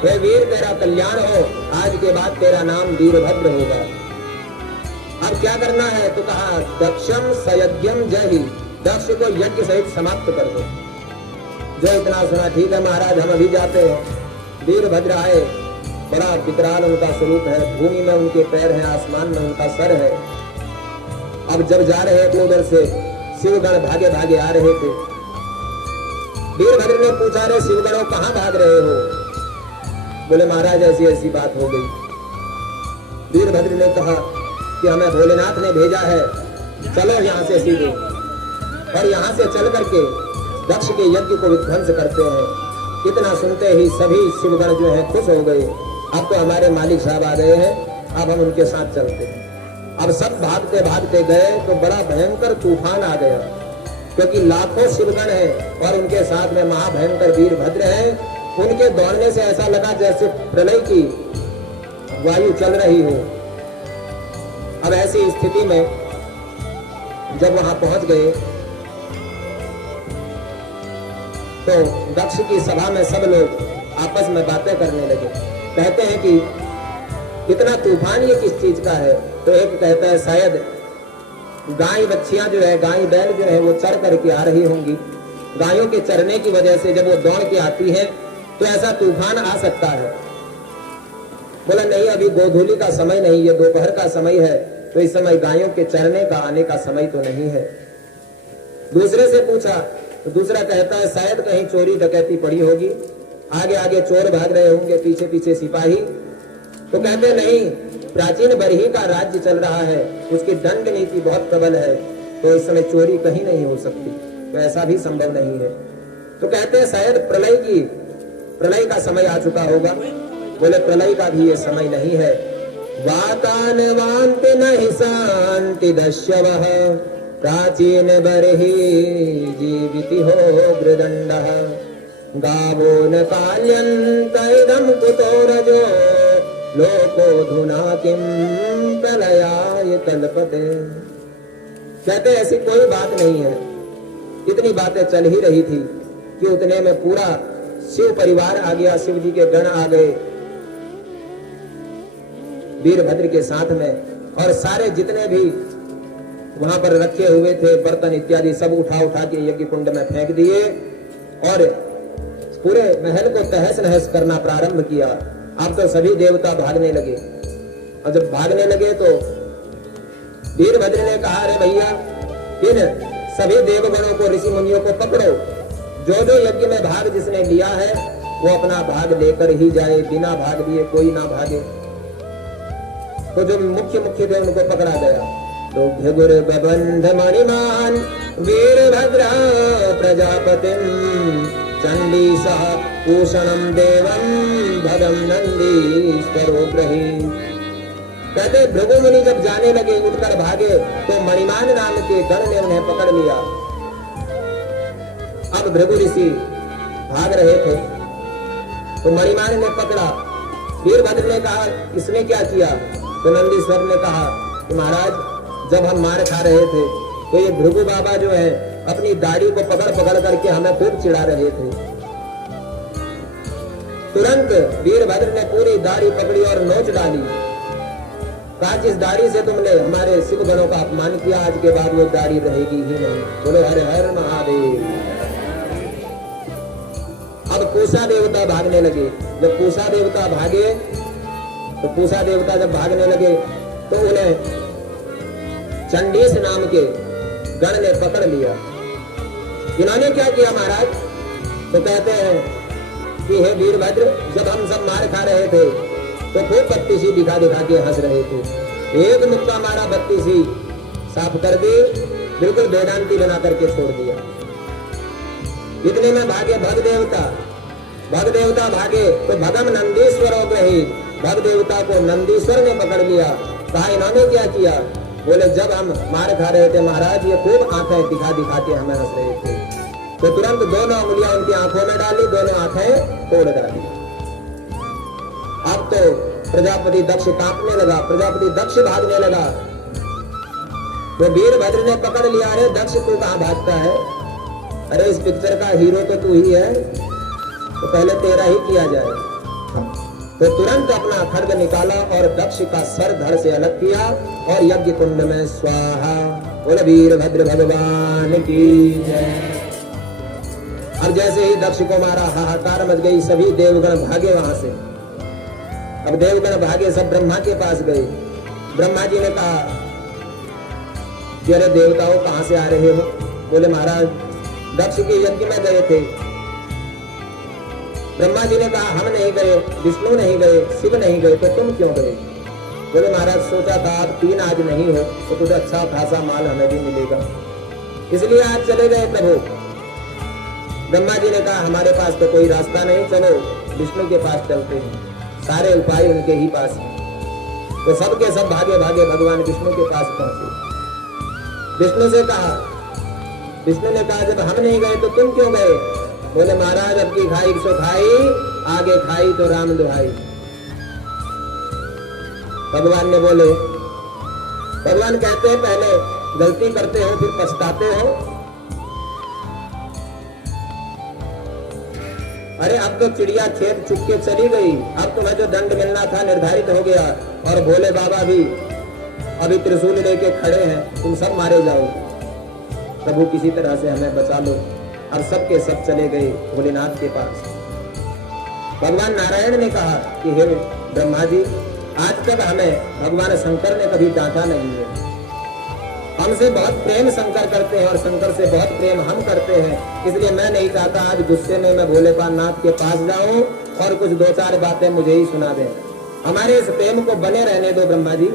हे वीर तेरा कल्याण हो, आज के बाद तेरा नाम वीरभद्र होगा। अब क्या करना है तो कहा दक्षम सयज्ञम जहि, दक्ष को यज्ञ सहित समाप्त कर दो। जो इतना सुना ठीक है महाराज हम अभी जाते हैं। वीरभद्र आए, बड़ा विकराल उनका स्वरूप है, भूमि में उनके पैर हैं, आसमान में उनका सर है। अब जब जा रहे थे उधर से शिवगण भागे भागे आ रहे थे। वीरभद्र ने पूछा रे शिवगणों कहाँ भाग रहे हो। बोले महाराज ऐसी ऐसी बात हो गई। वीरभद्र ने कहा कि हमें भोलेनाथ ने भेजा है, चलो यहाँ से सीधे, और यहाँ से चल करके दक्ष के यज्ञ को विध्वंस करते हैं। इतना सुनते ही सभी शिवगण जो है खुश हो गए, अब तो हमारे मालिक साहब आ गए हैं, अब हम उनके साथ चलते हैं। अब सब भागते भागते गए तो बड़ा भयंकर तूफान आ गया, क्योंकि लाखों शिवगण हैं और उनके साथ में महाभयंकर वीरभद्र हैं। उनके दौड़ने से ऐसा लगा जैसे प्रलय की वायु चल रही हो। अब ऐसी स्थिति में जब वहां पहुंच गए तो दक्ष की सभा में सब लोग आपस में बातें करने लगे। कहते हैं कि इतना तूफान ये किस चीज का है। तो एक कहता है शायद गाय बच्चियां जो है, गाय बैल जो है वो चढ़ करके आ रही होंगी। गायों के चरने की वजह से जब वो दौड़ के आती है तो ऐसा तूफान आ सकता है। बोला नहीं अभी गोधूली का समय नहीं, ये दोपहर का समय है, तो इस समय गायों के चरने का आने का समय तो नहीं है। दूसरे से पूछा तो दूसरा कहता है शायद कहीं चोरी डकैती पड़ी होगी, आगे आगे चोर भाग रहे होंगे, पीछे पीछे सिपाही। तो कहते नहीं प्राचीन बरही का राज्य चल रहा है, उसकी दंड नीति बहुत प्रबल है, तो इस समय चोरी कहीं नहीं हो सकती, तो ऐसा भी संभव नहीं है। तो कहते हैं शायद प्रलय का समय आ चुका होगा। बोले प्रलय का भी ये समय नहीं है। वातान वान्ति नहि शान्ति दस्यवः प्राचीन बरही जीविति हो गृदंडः गावो न काल्यन्त इदं कुतो रजो लोको धुना किम प्रलयाय कल्पते। कहते ऐसी कोई बात नहीं है। इतनी बातें चल ही रही थी कि उतने में पूरा शिव परिवार आ गया, शिव जी के गण आ गए वीरभद्र के साथ में, और सारे जितने भी वहां पर रखे हुए थे बर्तन इत्यादि सब उठा उठा के यज्ञ कुंड में फेंक दिए और पूरे महल को तहस नहस करना प्रारंभ किया। अब तो सभी देवता भागने लगे, और जब भागने लगे तो वीरभद्र ने कहा अरे भैया इन सभी देवगणों को ऋषि मुनियों को पकड़ो, जो जो यज्ञ में भाग जिसने लिया है वो अपना भाग लेकर ही जाए, बिना भाग दिए कोई ना भागे। तो जो मुख्य थे उनको पकड़ा गया तो भृगुर बबंध मणिमान वीरभद्र प्रजापतिम चंडी सह पूषणम देवम भगम नंदीश्वरो ग्रही। कहते भृगु मुनि जब जाने लगे, उठकर भागे, तो मणिमान नाम के गण ने उन्हें पकड़ लिया। अब भृगु ऋषि भाग रहे थे तो मणिमान ने पकड़ा। वीरभद्र ने कहा इसने क्या किया? तो नंदीश्वर ने कहा कि महाराज जब हम मार खा रहे थे तो ये भृगु बाबा जो है अपनी दाढ़ी को पकड़ पकड़ करके हमें खूब चिढ़ा रहे थे। तुरंत वीरभद्र ने पूरी दाढ़ी पकड़ी और नोच डाली। कहा जिस दाढ़ी से तुमने हमारे शिव गणों का अपमान किया, आज के बाद वो दाढ़ी रहेगी ही नहीं। बोलो हर हर महादेव। अब पूषा देवता भागने लगे। जब पूषा देवता भागे तो पूषा देवता जब भागने लगे तो उन्हें चंडीस नाम के गण ने पकड़ लिया। इन्होंने क्या किया महाराज? तो कहते हैं कि हे वीरभद्र, जब हम सब मार खा रहे थे तो खूब बत्तीसी दिखा दिखा के हंस रहे थे। एक मुक्का मारा, बत्तीसी साफ कर दी, बिल्कुल वेदांती बना करके छोड़ दिया। इतने में भागे भग देवता। भग देवता भागे तो भगम नंदीश्वर हो गए। भग देवता को नंदीश्वर ने पकड़ लिया। कहा इन्होंने क्या किया? बोले जब हम मार खा रहे थे महाराज, ये खूब आंखें दिखा दिखा के हमें हंस रहे थे। तो तुरंत दोनों उंगलियां उनकी आंखों में डाली, दोनों आंखें तोड़ डाली। अब तो प्रजापति दक्ष कांपने लगा, प्रजापति दक्ष भागने लगा। तो वीरभद्र ने पकड़ लिया। अरे दक्ष तू कहां भागता है? अरे इस पिक्चर का हीरो तो तू ही है, तो पहले तेरा ही किया जाए। तो तुरंत अपना खड्ग निकाला और दक्ष का सर धड़ से अलग किया और यज्ञ कुंड में स्वाहा। बोले वीरभद्र भगवान की जय। अब जैसे ही दक्ष को मारा, हाहाकार मच गई, सभी देवगण भागे वहां से। अब देवगण भागे, सब ब्रह्मा के पास गए। ब्रह्मा जी ने कहा कि अरे देवताओं कहां से आ रहे हो? बोले महाराज दक्ष के यज्ञ में गए थे। ब्रह्मा जी ने कहा हम नहीं गए, विष्णु नहीं गए, शिव नहीं गए, तो तुम क्यों गए? बोले महाराज सोचा था आप 3 आज नहीं हो तो कुछ अच्छा खासा माल हमें भी मिलेगा, इसलिए आज चले गए प्रभु। ब्रह्मा जी ने कहा हमारे पास तो कोई रास्ता नहीं, चलो विष्णु के पास चलते हैं, सारे उपाय उनके ही पास हैं। तो सबके सब भागे भागे भगवान विष्णु के पास पहुंचे। विष्णु से कहा, विष्णु ने कहा जब हम नहीं गए तो तुम क्यों गए? बोले महाराज अब की खाई सो खाई, आगे खाई तो राम दुहाई। भगवान ने बोले, भगवान कहते हैं पहले गलती करते हो फिर पछताते हो। अरे अब तो चिड़िया खेत चुग के चली गई, अब तुम्हें जो दंड मिलना था निर्धारित हो गया, और भोले बाबा भी अभी त्रिशूल लेके खड़े हैं, तुम सब मारे जाओ, प्रभु किसी तरह से हमें बचा लो। और सबके सब चले गए भोलेनाथ के पास। भगवान नारायण ने कहा कि हे ब्रह्मा जी, आज तक हमें भगवान शंकर ने कभी डांटा नहीं है, हमसे बहुत प्रेम शंकर करते हैं और शंकर से बहुत प्रेम हम करते हैं, इसलिए मैं नहीं चाहता आज गुस्से में मैं भोलेनाथ के पास जाऊं और कुछ 2-4 बातें मुझे ही सुना दें। हमारे इस प्रेम को बने रहने दो ब्रह्मा जी,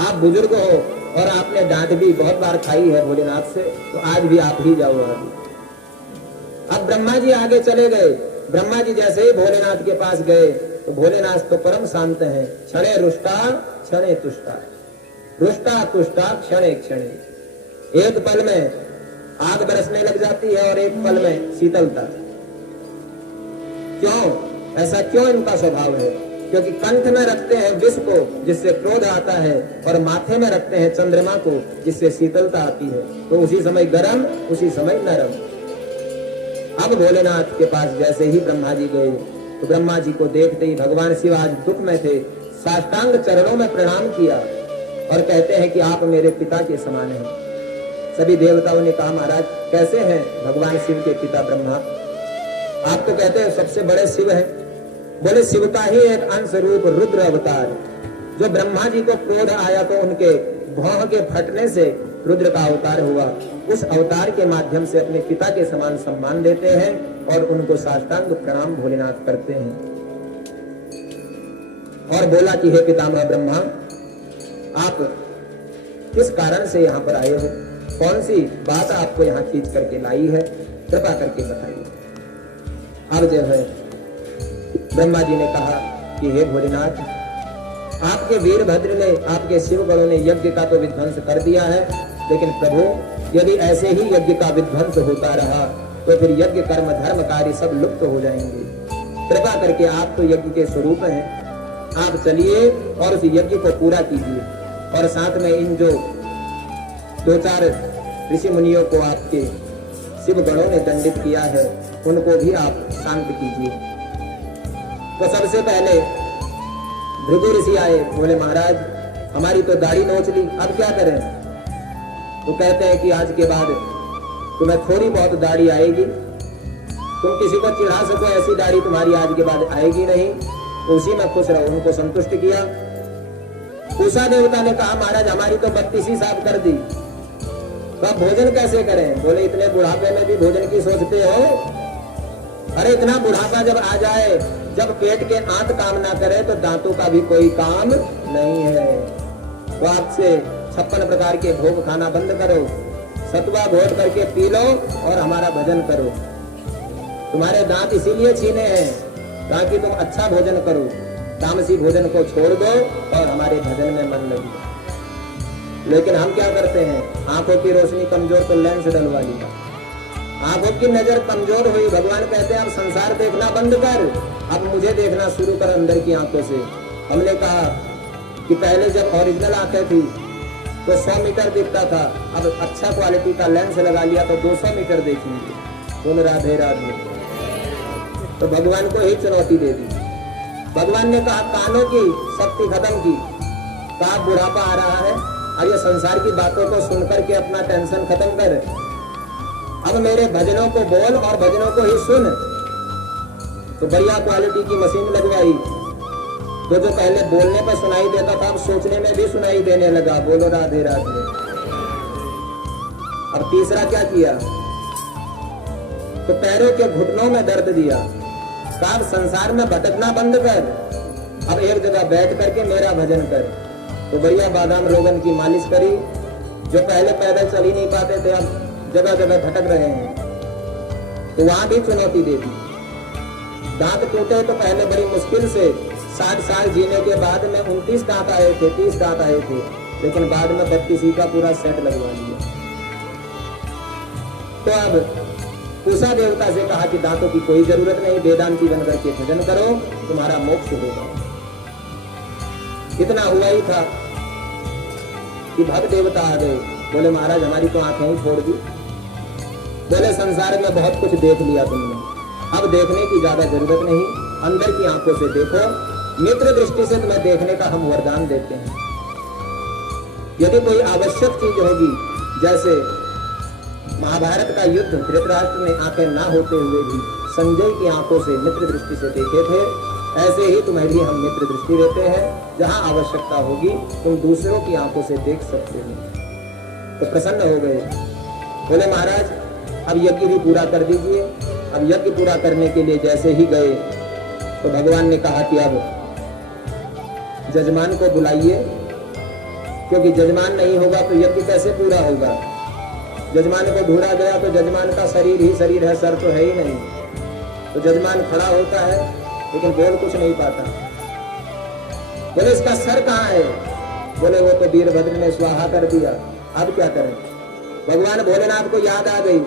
आप बुजुर्ग हो और आपने डांट भी बहुत बार खाई है भोलेनाथ से, तो आज भी आप ही जाओ आगे। अब ब्रह्मा जी आगे चले गए। ब्रह्मा जी जैसे ही भोलेनाथ के पास गए तो भोलेनाथ तो परम शांत हैं, क्षणे रुष्टा क्षणे तुष्टा, रुष्टा तुष्टा क्षणे क्षणे। एक पल में आग बरसने लग जाती है और एक पल में शीतलता। क्यों ऐसा, क्यों इनका स्वभाव है? क्योंकि कंठ में रखते हैं विष को जिससे क्रोध आता है, और माथे में रखते हैं चंद्रमा को जिससे शीतलता आती है। तो उसी समय गर्म, उसी समय नरम। अब भोलेनाथ के पास जैसे ही ब्रह्मा जी गए तो ब्रह्मा जी को देखते ही भगवान शिव आज दुख में थे, साष्टांग चरणों में प्रणाम किया और कहते हैं कि आप मेरे पिता के समान हैं। सभी देवताओं ने कहा महाराज कैसे हैं भगवान शिव के पिता ब्रह्मा? आप तो कहते हैं सबसे बड़े शिव हैं। बोले शिव का ही एक अंश रूप रुद्र अवतार, जो ब्रह्मा जी को क्रोध आया तो उनके भौं के फटने से रुद्र का अवतार हुआ, उस अवतार के माध्यम से अपने पिता के समान सम्मान देते हैं और उनको साष्टांग प्रणाम भोलेनाथ करते हैं। और बोला कि हे पितामह ब्रह्मा, आप किस कारण से यहाँ पर आए हो, कौन सी बात आपको यहाँ खींच करके लाई है, कृपा करके बताइए। अब जो है ब्रह्मा जी ने कहा कि हे भोलेनाथ, आपके वीरभद्र ने, आपके शिव गणों ने यज्ञ का तो विध्वंस कर दिया है, लेकिन प्रभु यदि ऐसे ही यज्ञ का विध्वंस होता रहा तो फिर यज्ञ कर्म धर्म कार्य सब लुप्त हो जाएंगे। कृपा करके आप तो यज्ञ के स्वरूप हैं, आप चलिए और उस यज्ञ को पूरा कीजिए, और साथ में इन जो 2-4 ऋषि मुनियों को आपके शिव गणों ने दंडित किया है उनको भी आप शांत कीजिए। तो सबसे पहले भृगु ऋषि आए, बोले महाराज हमारी तो दाढ़ी नोच ली, अब क्या करें। तो कहते हैं कि आज के बाद तुम्हें थोड़ी बहुत दाढ़ी आएगी, तुम किसी को चिढ़ा सको ऐसी दाढ़ी तुम्हारी आज के बाद आएगी नहीं, तो उसी में खुश रहो। उनको संतुष्ट किया। पूषा देवता ने कहा महाराज हमारी तो 32 ही साफ कर दी, तो अब भोजन कैसे करें। बोले इतने बुढ़ापे में भी भोजन की सोचते हो, अरे इतना बुढ़ापा जब आ जाए, जब पेट के आंत काम ना करे तो दांतों का भी कोई काम नहीं है। तो आपसे 56 प्रकार के भोग खाना बंद करो, सतुआ घोट करके पी लो और हमारा भजन करो। तुम्हारे दांत इसीलिए छीने हैं ताकि तुम अच्छा भोजन करो, तामसी भोजन को छोड़ दो और हमारे भजन में मन लगो। लेकिन हम क्या करते हैं, आंखों की रोशनी कमजोर तो लेंस डलवा लिया, आंखों की नजर कमजोर हुई, भगवान कहते हैं अब संसार देखना बंद कर, अब मुझे देखना शुरू कर अंदर की आंखों से। हमने कहा कि पहले जब ओरिजिनल आंखें थी तो 100 मीटर दिखता था, अब अच्छा क्वालिटी का लेंस लगा लिया तो 200 मीटर देखेंगे। बोल राधे राधे। तो भगवान को ही चुनौती दे दी। भगवान ने कहा कानों की शक्ति खत्म की, कहा बुढ़ापा आ रहा है, अब ये संसार की बातों को सुनकर के अपना टेंशन खत्म कर, अब मेरे भजनों को बोल और भजनों को ही सुन। तो बढ़िया क्वालिटी की मशीन लगवाई, तो जो पहले बोलने पर सुनाई देता था अब सोचने में भी सुनाई देने लगा। बोलो राधे राधे। अब तीसरा क्या किया, तो पैरों के घुटनों में दर्द दिया, कहा संसार में भटकना बंद कर, अब एक जगह बैठ करके मेरा भजन कर। तो बढ़िया बादाम रोगन की मालिश करी, जो पहले पैदल चल ही नहीं पाते थे अब जगह जगह भटक रहे हैं, तो वहां भी चुनौती दे दी। दांत टूटे तो पहले बड़ी मुश्किल से 60 साल जीने के बाद में 29 दांत आए थे, 30 दांत आए थे, लेकिन बाद में 32 का पूरा सेट लगवा लिया। तो अब पूषा देवता से कहा कि दांतों की कोई जरूरत नहीं, वेदांती बन करके भजन करो, तुम्हारा मोक्ष होगा। इतना हुआ ही था कि भक्त देवता आ गए, बोले महाराज हमारी तो आंखें ही फोड़ दी। बोले संसार में बहुत कुछ देख लिया तुमने, अब देखने की ज्यादा जरूरत नहीं, अंदर की आंखों से देखो, नेत्र दृष्टि से तुम्हें देखने का हम वरदान देते हैं। यदि कोई आवश्यक चीज होगी, जैसे महाभारत का युद्ध धृतराष्ट्र ने आंखें ना होते हुए भी संजय की आंखों से मित्र दृष्टि से देखे थे, ऐसे ही तुम्हें भी हम मित्र दृष्टि देते हैं, जहां आवश्यकता होगी तुम दूसरों की आंखों से देख सकते हो। तो प्रसन्न हो गए, बोले महाराज अब यज्ञ भी पूरा कर दीजिए। अब यज्ञ पूरा करने के लिए जैसे ही गए तो भगवान ने कहा कि अब जजमान को बुलाइए, क्योंकि जजमान नहीं होगा तो यज्ञ कैसे पूरा होगा। जजमान को ढूंढा गया तो जजमान का शरीर ही शरीर है, सर तो है ही नहीं। तो जजमान खड़ा होता है लेकिन बोल कुछ नहीं पाता। बोले इसका सर कहाँ है, बोले वो तो वीरभद्र ने स्वाहा कर दिया, अब क्या करें। भगवान भोलेनाथ को याद आ गई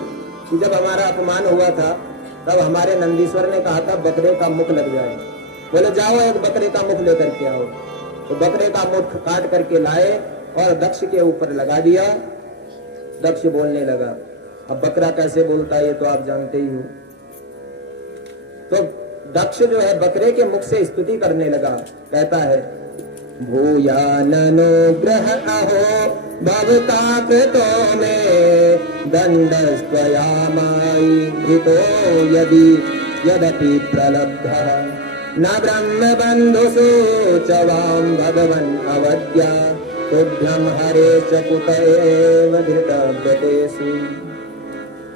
कि जब हमारा अपमान हुआ था तब हमारे नंदीश्वर ने कहा था बकरे का मुख लग जाए। बोले जाओ एक बकरे का मुख लेकर के आओ। तो बकरे का मुख काट करके लाए और दक्ष के ऊपर लगा दिया। दक्ष बोलने लगा। अब बकरा कैसे बोलता है ये तो आप जानते ही हो। तो दक्ष जो है बकरे के मुख से स्तुति करने लगा, कहता है भूयाननुग्रह अहो भवताकृतो में दंडस्त्वयामायि हितो यदि यदपि प्रलब्धः न ब्रह्म बंधुषु च वां भगवन् अवद्या तुभ्यं हरे च कुत एव धृतव्रतेषु।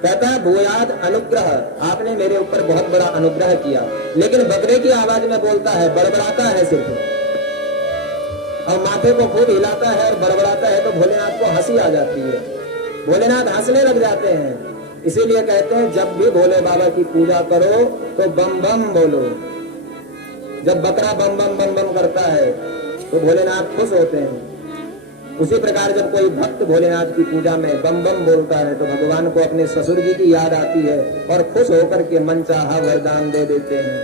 कहता है भूयाद अनुग्रह, आपने मेरे ऊपर बहुत बड़ा अनुग्रह किया। लेकिन बकरे की आवाज में बोलता है, बड़बड़ाता है सिर्फ। और माथे को खूब हिलाता है और बड़बड़ाता है तो भोलेनाथ को हंसी आ जाती है, भोलेनाथ हंसने लग जाते हैं। इसीलिए कहते हैं जब भी भोले बाबा की पूजा करो तो बम बम बोलो। जब बकरा बम बम बम बम करता है तो भोलेनाथ खुश होते हैं। उसी प्रकार जब कोई भक्त भोलेनाथ की पूजा में बम बम बोलता है तो भगवान को अपने ससुर जी की याद आती है और खुश होकर के मन चाहा वरदान दे देते हैं।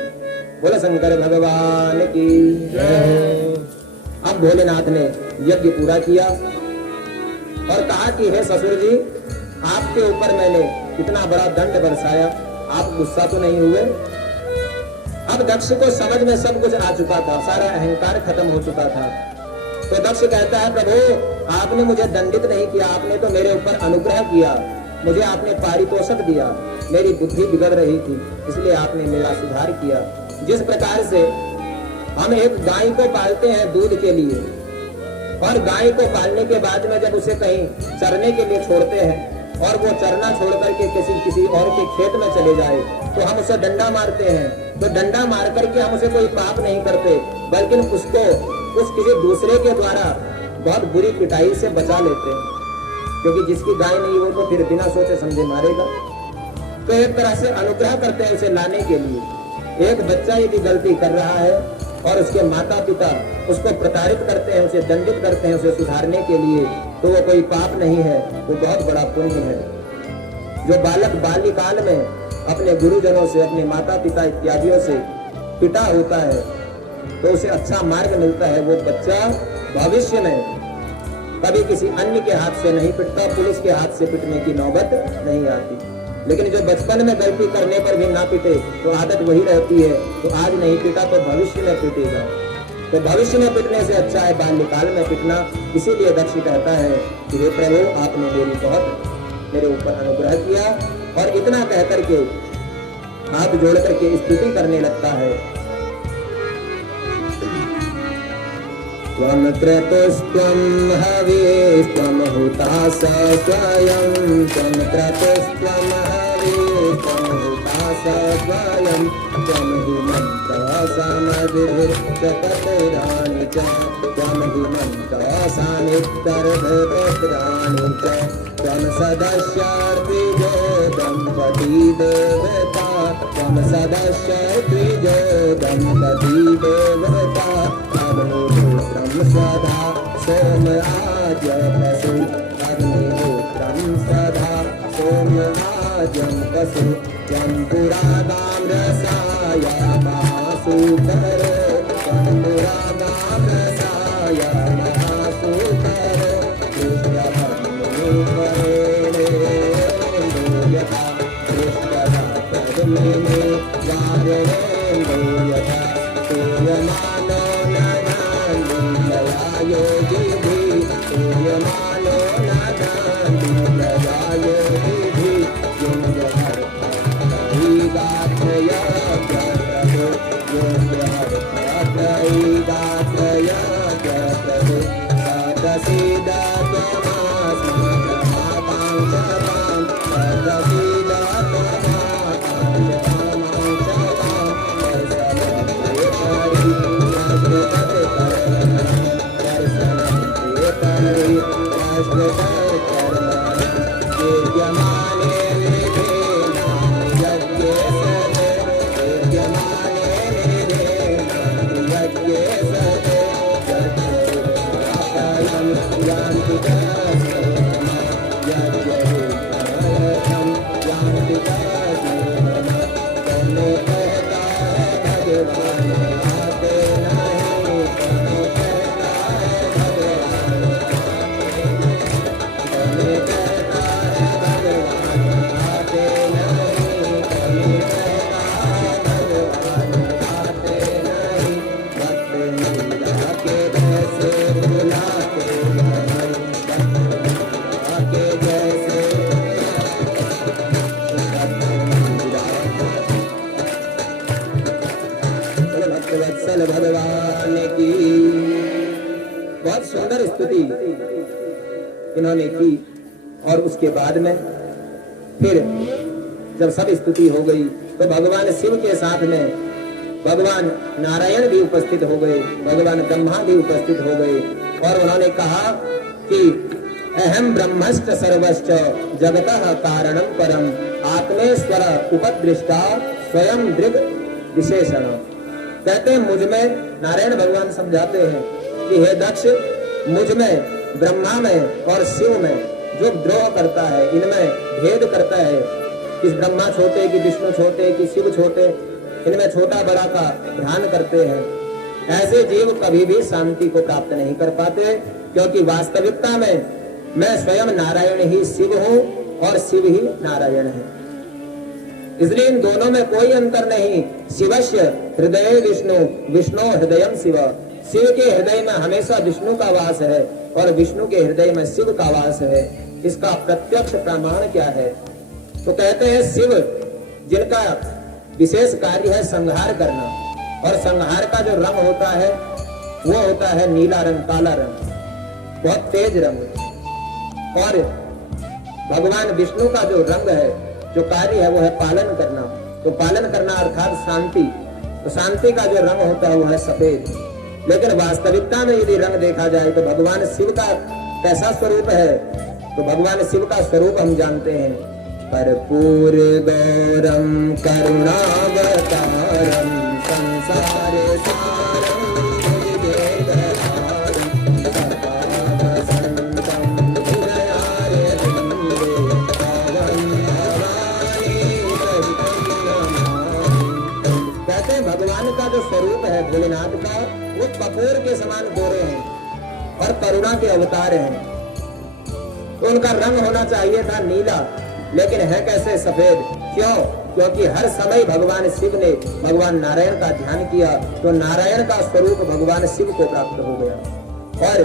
बोले शंकर भगवान की जय। अब भोलेनाथ ने यज्ञ पूरा किया और कहा कि हे ससुर जी, आपके ऊपर मैंने इतना बड़ा दंड बरसाया, आप गुस्सा तो नहीं हुए? अब दक्ष को समझ में सब कुछ आ चुका था, सारा अहंकार खत्म हो चुका था। तो दक्ष कहता है प्रभु, आपने मुझे दंडित नहीं किया, आपने तो मेरे ऊपर अनुग्रह किया, मुझे आपने पारितोषिक दिया, मेरी बुद्धि बिगड़ रही थी इसलिए आपने मेरा सुधार किया। जिस प्रकार से हम एक गाय को पालते हैं दूध के लिए और गाय को पालने के बाद में जब उसे कहीं चरने के लिए छोड़ते हैं और वो चरना छोड़ करके किसी और के खेत में चले जाए तो हम उसे डंडा मारते हैं। तो डंडा मार करके हम उसे कोई पाप नहीं करते बल्कि उसको किसी दूसरे के द्वारा बहुत बुरी पिटाई से बचा लेते हैं, क्योंकि जिसकी गाय नहीं हो तो फिर बिना सोचे समझे मारेगा। तो एक तरह से अनुग्रह करते हैं उसे लाने के लिए। एक बच्चा यदि गलती कर रहा है और उसके माता पिता उसको प्रताड़ित करते हैं, उसे दंडित करते हैं उसे सुधारने के लिए, तो वो कोई पाप नहीं है, वो बहुत बड़ा पुण्य है। जो बालक बाल्यकाल में अपने गुरुजनों से, अपने माता पिता इत्यादियों से पिटा होता है तो उसे अच्छा मार्ग मिलता है। वो बच्चा भविष्य में कभी किसी अन्य के हाथ से नहीं पिटता, पुलिस के हाथ से पिटने की नौबत नहीं आती। लेकिन जो बचपन में गलती करने पर भी ना पिटे तो आदत वही रहती है, तो आज नहीं पिटा तो भविष्य में पिटेगा। तो भविष्य में पिटने से अच्छा है बाल्यकाल में पिटना। इसीलिए दक्ष कहता है कि हे प्रभु, आपने मेरे ऊपर अनुग्रह किया। और इतना कह करके हाथ जोड़ करके स्तुति करने लगता है। त्वं क्रतुस्त्वं हविस्त्वं हुतासः स्वयं, त्वं क्रतुस्त्वं हविस्त्वं हुतासः स्वयं, त्वं हिमन्तः समधिर्षट्पत्राणि च, त्वं हिमन्तः सानिध्यर्धपत्राणि च, त्वं सदस्यार्तिजो दम्पती देवता, त्वं सदस्यार्तिजो दम्पती देवता, अग्निहोत्रं सदा सोम आज्यपसु, अग्निहोत्रं सदा सोम आज्यपसु, त्वं पुरादाम्रसाय महासुकरो, त्वं पुरादाम्रसाय महासुकरो, कृष्णभक्तिपरेणेन्दो यथा, कृष्णभक्तिपरेणे वारणेन्दो यथा, सूयमानो योगिभिः, सूयमानो नदान्तिप्रजायोगिभिः, योग्यहर्तैगात्रया प्रभो, योग्यहर्तैगात्रया प्रभो, सदसीदत्वमास्मभ्रमाकाङ्क्षतां, भगवान की। बहुत सुंदर स्तुति इन्होंने की। और उसके बाद में फिर जब सब स्तुति हो गई तो भगवान शिव के साथ में भगवान नारायण भी उपस्थित हो गए, भगवान ब्रह्मा भी उपस्थित हो गए और उन्होंने कहा कि अहम ब्रह्मश्च सर्वश्च जगतः कारणं परम आत्मेश्वर उपदृष्टा स्वयं दृग विशेषण। कहते हैं मुझ में, नारायण भगवान समझाते हैं कि हे दक्ष, मुझ में, ब्रह्मा में और शिव में जो द्रोह करता है, इनमें भेद करता है, कि ब्रह्मा छोटे, कि विष्णु छोटे, कि शिव छोटे, इनमें छोटा बड़ा का ध्यान करते हैं, ऐसे जीव कभी भी शांति को प्राप्त नहीं कर पाते, क्योंकि वास्तविकता में मैं स्वयं नारायण ही शिव हूँ और शिव ही नारायण है। इसलिए इन दोनों में कोई अंतर नहीं। शिवस्य हृदय विष्णु, विष्णु हृदयम शिव। शिव के हृदय में हमेशा विष्णु का वास है और विष्णु के हृदय में शिव का वास है। इसका प्रत्यक्ष प्रमाण क्या है? तो कहते हैं शिव, जिनका विशेष कार्य है संहार करना, और संहार का जो रंग होता है वो होता है नीला रंग, काला रंग, बहुत तेज रंग। और भगवान विष्णु का जो रंग है, जो कार्य है वो है पालन करना। तो पालन करना अर्थात शांति। तो शांति का जो रंग होता है वो है सफेद। लेकिन वास्तविकता में यदि रंग देखा जाए तो भगवान शिव का कैसा स्वरूप है? तो भगवान शिव का स्वरूप हम जानते हैं, कर्पूर गौरम करुणावतारम संसार सारम भगवान का जो स्वरूप है भोलेनाथ का, वो कपूर के समान गोरे हैं और करुणा के अवतार हैं। तो उनका रंग होना चाहिए था नीला, लेकिन है कैसे सफेद? क्यों? क्योंकि हर समय भगवान शिव ने भगवान नारायण का ध्यान किया, तो नारायण का स्वरूप भगवान शिव को प्राप्त हो गया और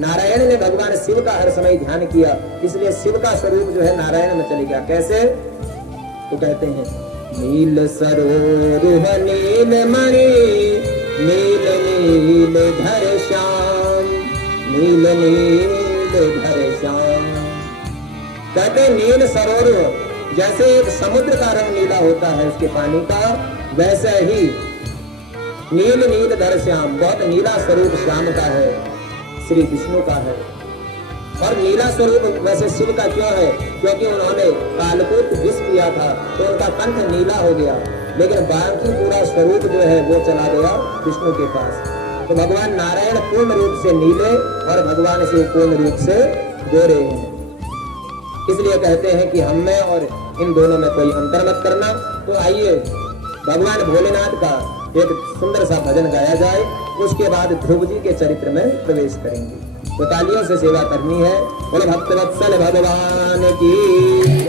नारायण ने भगवान शिव का हर समय ध्यान किया, इसलिए शिव का स्वरूप जो है नारायण में चले गया। कैसे? तो कहते हैं नील सरोरुह नील मणि, नील नील धर श्याम, नील नील धर श्याम। कहते नील सरोरुह, जैसे एक समुद्र का रंग नीला होता है उसके पानी का, वैसे ही नील नील धर श्याम, बहुत नीला स्वरूप श्याम का है, श्री विष्णु का है। और नीला स्वरूप वैसे शिव का क्यों है? क्योंकि उन्होंने कालकूट विष पिया था तो उनका कंठ नीला हो गया, लेकिन बाकी पूरा स्वरूप जो है वो चला गया विष्णु के पास। तो भगवान नारायण पूर्ण रूप से नीले और भगवान शिव पूर्ण रूप से गोरे हैं। इसलिए कहते हैं कि हम में और इन दोनों में कोई अंतर मत करना। तो आइए भगवान भोलेनाथ का एक सुंदर सा भजन गाया जाए, उसके बाद ध्रुव जी के चरित्र में प्रवेश करेंगे। तो तालियों से सेवा करनी है। बोले भक्तवत्सल भगवान की।